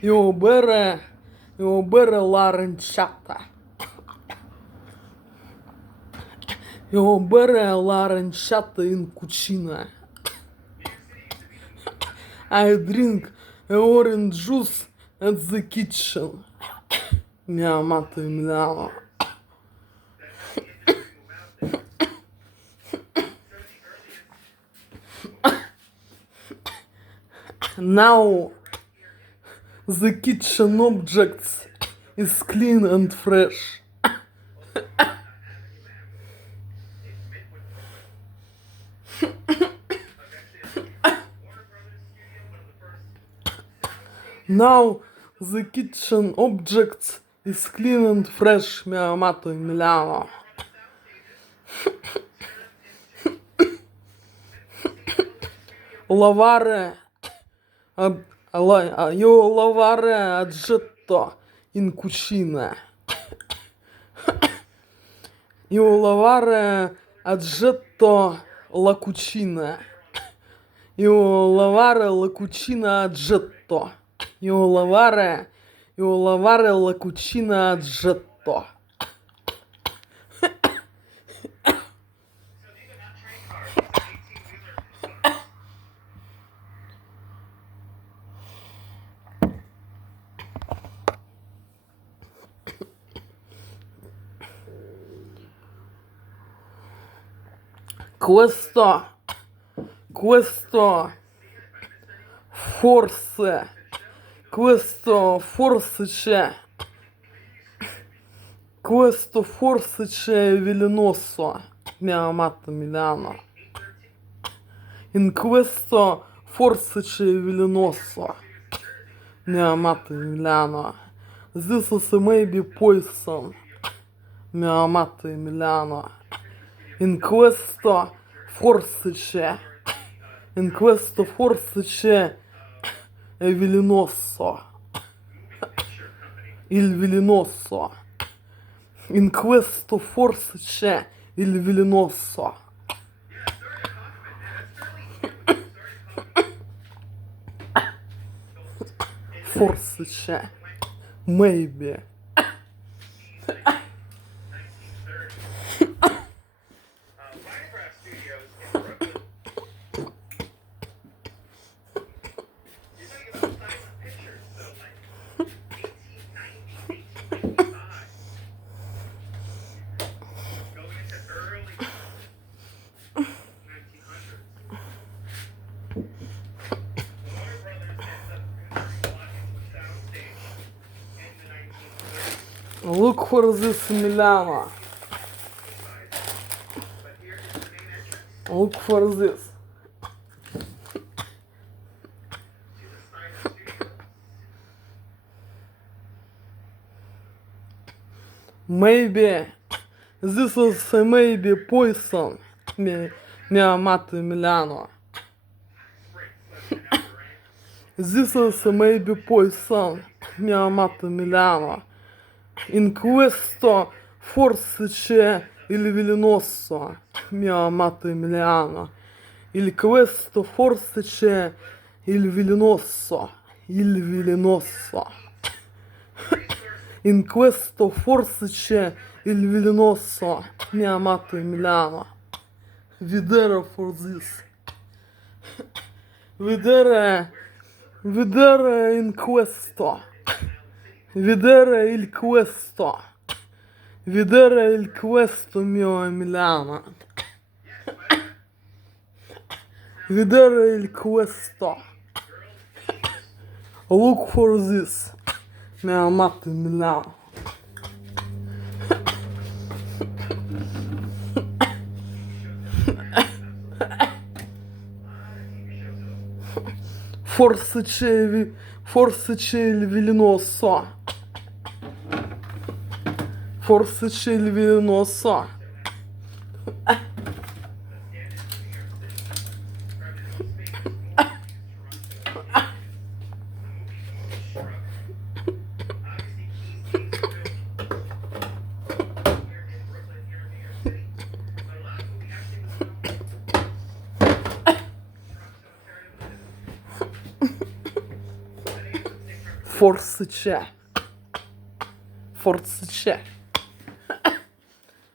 Io bere l'aranciata. Io bere l'aranciata in cucina. I drink orange juice at the kitchen. Mia amato Emiliano. Now the kitchen objects is clean and fresh. Now the kitchen objects is clean and fresh, mio amato Emiliano. Io lavare aggetto in cucina. Io lavare aggetto la cucina. Io lavare la cucina aggetto. Io lavare la cucina aggetto. Questo forse c'è velenoso, mio amato Emiliano. In questo forse c'è velenoso, mio amato Emiliano. This is maybe poison, mio amato Emiliano. In questo forse c'è velenoso. Il velenoso. In questo forse c'è il velenoso. Forse c'è. Maybe. Look for this Emiliano. Look for this. Maybe this is maybe poison, mio amato Emiliano. This is maybe poison, mio amato Emiliano. In questo forse c'è il velenoso, mio amato Emiliano. In questo forse c'è il velenoso, il velenoso. In questo forse c'è il velenoso, mio amato Emiliano. Vedere for this. Vedere in questo. Vedere il questo. Vedere il questo, mio Emiliano. Vedere il questo. Look for this, mio amato Emiliano. Forse c'è il velenoso. Forse c'è il velenoso. Форсыча. Форсыча.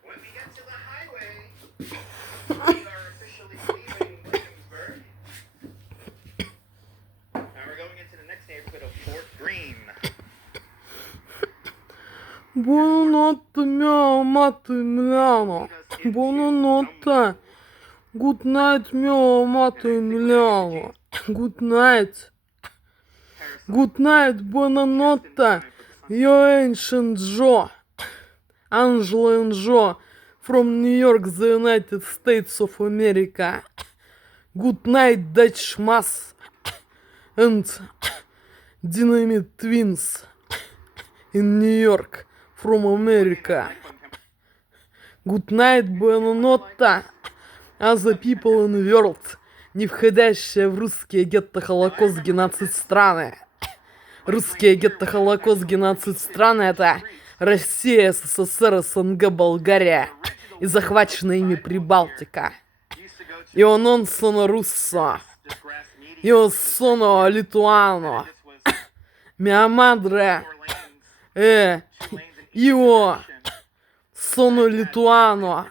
When we get to the highway, we are officially leaving Williamsburg. Now we're going into the next neighborhood of Fort Greene. Buonanotte, mia amata Emiliano. Buonanotte. Good night, mia amata Emiliano. Good night. Good night, buonanotte. Your ancient Joe. Angela and Joe from New York, the United States of America. Good night, Dutch Mass and Dynamite Twins in New York from America. Good night, buonanotte, other people in the world, не входящие в русские гетто-холокост-геноцид страны. Русские гетто-холокост-геноцид страны — это Россия, СССР, СНГ, Болгария и захваченная ими Прибалтика. Io non sono russo, io sono lituano, mia madre io sono lituano.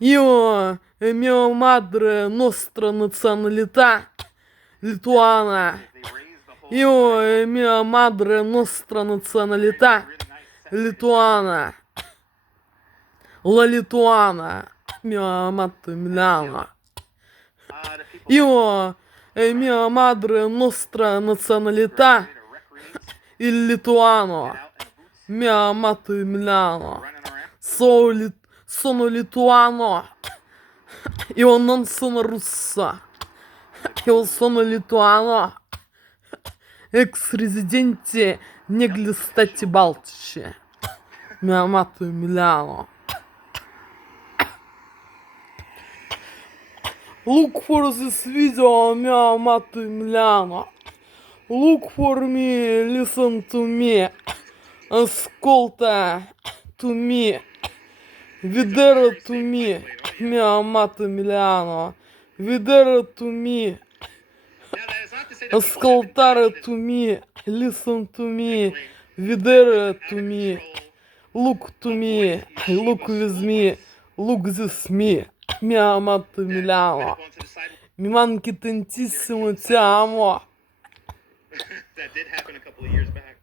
Io e mia madre nostra nazionalità lituana. Io e mia madre nostra nazionalità lituana. La Lituana, mia amata Emiliano. Io e mia madre nostra nazionalità il lituano. Mia amata Emiliano. Sono lituano. Io non sono russo. Io sono lituano. Ex residente negli Stati Baltici. Mia amata Emiliano. Look for this video, mia amata Emiliano. Look for me, listen to me. Ascolta to me. Vedere to me, mia amata Emiliano. Vedere to me. Ascoltare to me. Listen to me. Vedere to me. Look to me. Look with me. Look this me. Mia amata Emiliano. Mi manchi tantissimo, ti amo. That did happen a couple of years back.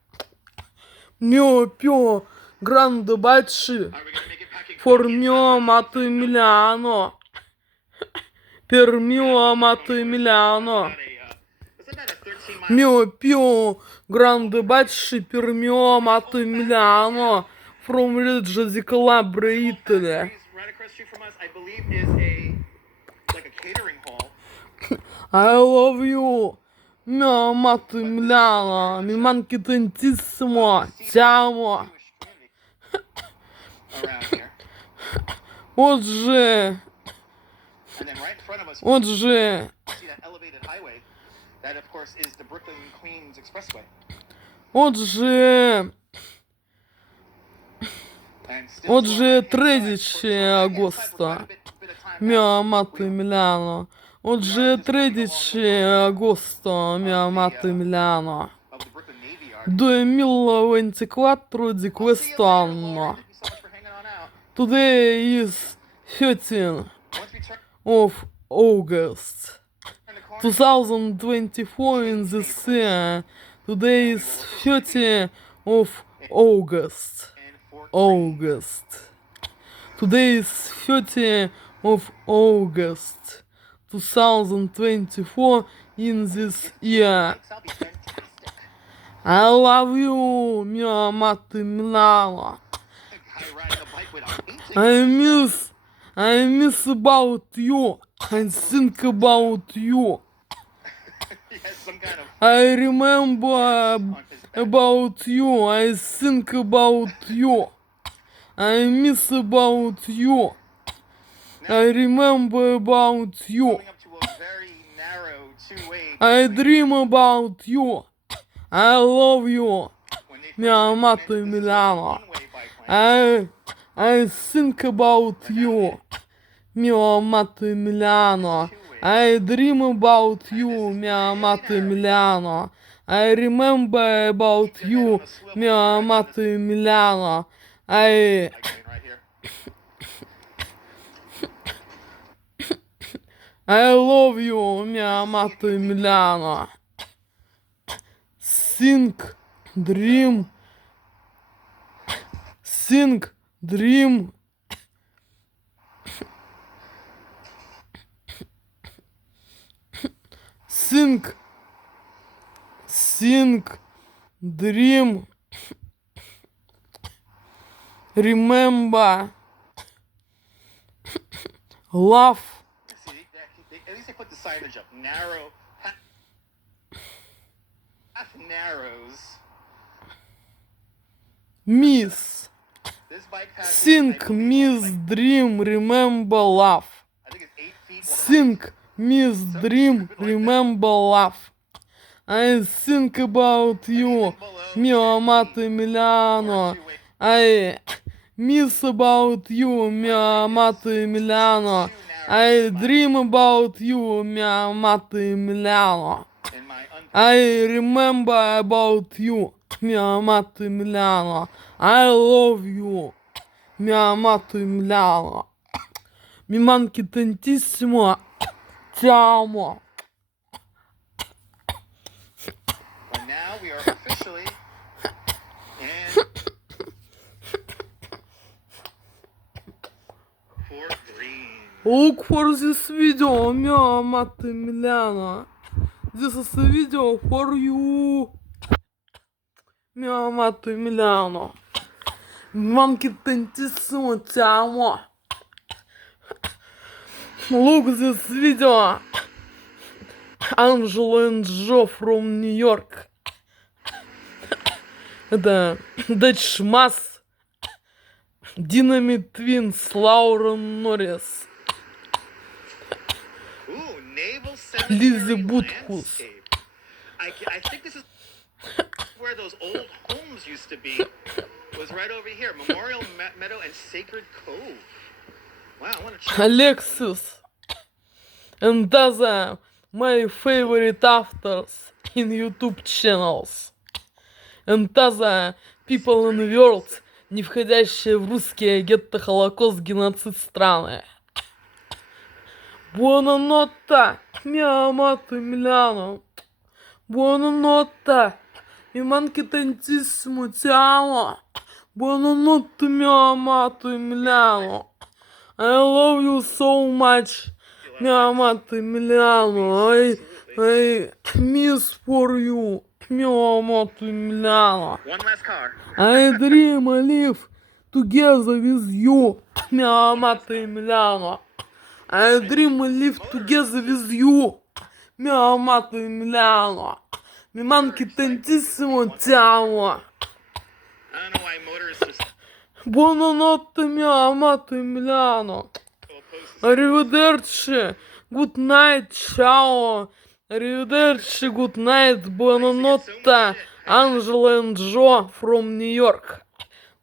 Mio più grande bacio Are we gonna make it back in for mio amato Emiliano. Per mio amato Emiliano. Wasn't that a 13-mile Mio più grande bacio per mio amato Emiliano from Reggio di Calabria, Italy. right across the street from us, I believe, is like a catering hall. I love you, mio amato Emiliano. Mi manchi tantissimo, ti amo. Around here. Oggi, And then right in front of us, oggi, see that elevated highway. That, of course, is the Brooklyn-Queens Expressway. oggi, And still to oggi our è right-hand side, 13 right-hand side with agosto. quite a bit of time Mio now. amato Emiliano. Oggi è 13 agosto, mio amato Emiliano. Of the Brooklyn Navy Yard. 2024 di See you questo later, anno. Lauren. Thank you so much for hanging on out. Today is 13 Once we turn of August the corner, 2024 in this year. Today is 30 of August. and Fort August. Today is 30 of August 2024 in this year. That'll be fantastic. I love you, mio amato Emiliano. Guy riding a bike with a painting. I miss about you. I think about you. He has some kind of I remember on his back. about you. I think about you. I miss about you. I remember about you. Coming up to a very narrow two-way. I dream about you. I love you, When they first mio amato implemented this Emiliano. one-way bike lane, I think about you, mio amato Emiliano. I dream about you, mia amato Emiliano. I remember about you, mio amato Emiliano. Like right here. I love you, mio amato Emiliano. Think, dream, think, dream. Think, dream, remember, love, See, at least they put the signage up. Narrow, path narrows. miss, This bike path is, I think, believe, miss, like, dream, remember, love. I think it's 8 feet wide. Think, miss, dream, remember, love. I think about you, mio amato Emiliano. I miss about you, mio amato Emiliano. I dream about you, mio amato Emiliano. In my I remember about you, mio amato Emiliano. I love you, mio amato Emiliano. Mi manchi tantissimo, ti amo. But now we are officially in Fort Greene. Look for this video, mio amato Emiliano. This is a video for you, mio amato Emiliano. Mi manchi tantissimo, ti amo. Look this video. Angelo and Joe from New York. Это Dutch Mass, Dynamite Twins, Lauren Norris, Ooh, Naval Lizzie Cemetery Boothus. landscape. I think this is where those old homes used to be. Was right over here. Memorial Meadow and Sacred Cove. Wow, I want to check. Alexis, and other my favorite authors in YouTube channels, and other people in the world, не входящие в русские гетто-холокост-геноцид страны. Buonanotte, mio amato Emiliano. Buonanotte, mi manchi tantissimo, ti amo. Buonanotte, mio amato Emiliano. I love you so much, mio amato Emiliano. I miss for you, mio amato Emiliano. One last car. I dream I live together with you, mio amato Emiliano. I dream I live together with you, mio amato Emiliano. Mi manchi tantissimo, ti amo. I don't know why motorists just Buonanotte, mio amato Emiliano. go opposed. Arrivederci, good night, ciao. Arrivederci, good night, buonanotte. Angela and Joe from New York,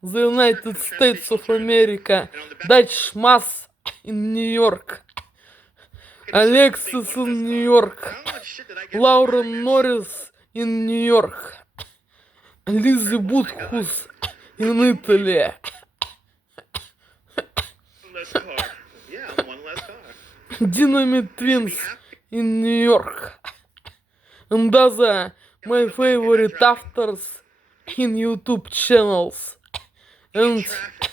the United States of America. Dutch Mass in New York. Alexis in New York. How much shit did I get? Lauren Norris in New York. Lizzie Boothus in Italy. One less car. Yeah, one less car. Dynamite Twins in New York. And other my favorite authors in YouTube channels. And Traffic.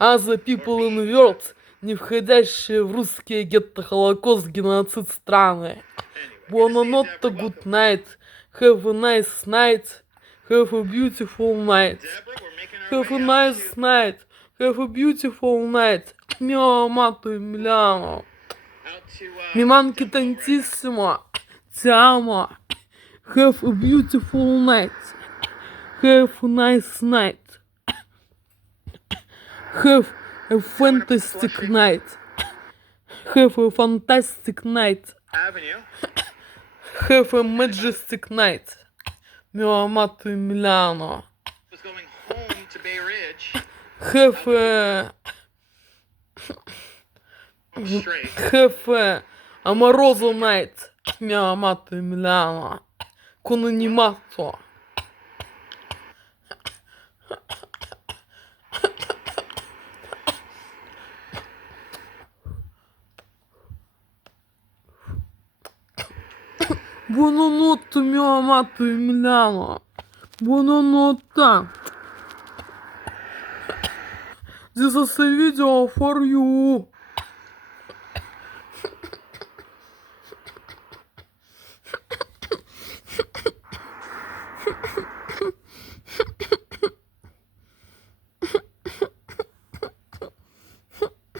other people in the world, не входящие в русские гетто-холокост-геноцид страны. Buonanotte, good night. Have a nice night. Have a beautiful night. Deborah, we're making our Have a way out nice to, night. Have a beautiful night. Mio amato Emiliano. out to Mi manchi tantissimo. Ti amo. Have a beautiful night. Have a nice night. Have a fantastic night. Have a fantastic night. Avenue. Have a majestic night. Mio amato Emiliano. Was going home to Bay Ridge. Have a Straight. have a Amoroso mate, mi ha amato Emiliano, con animato. Buonanotte mio amato Emiliano, buonanotte. This is a video for you.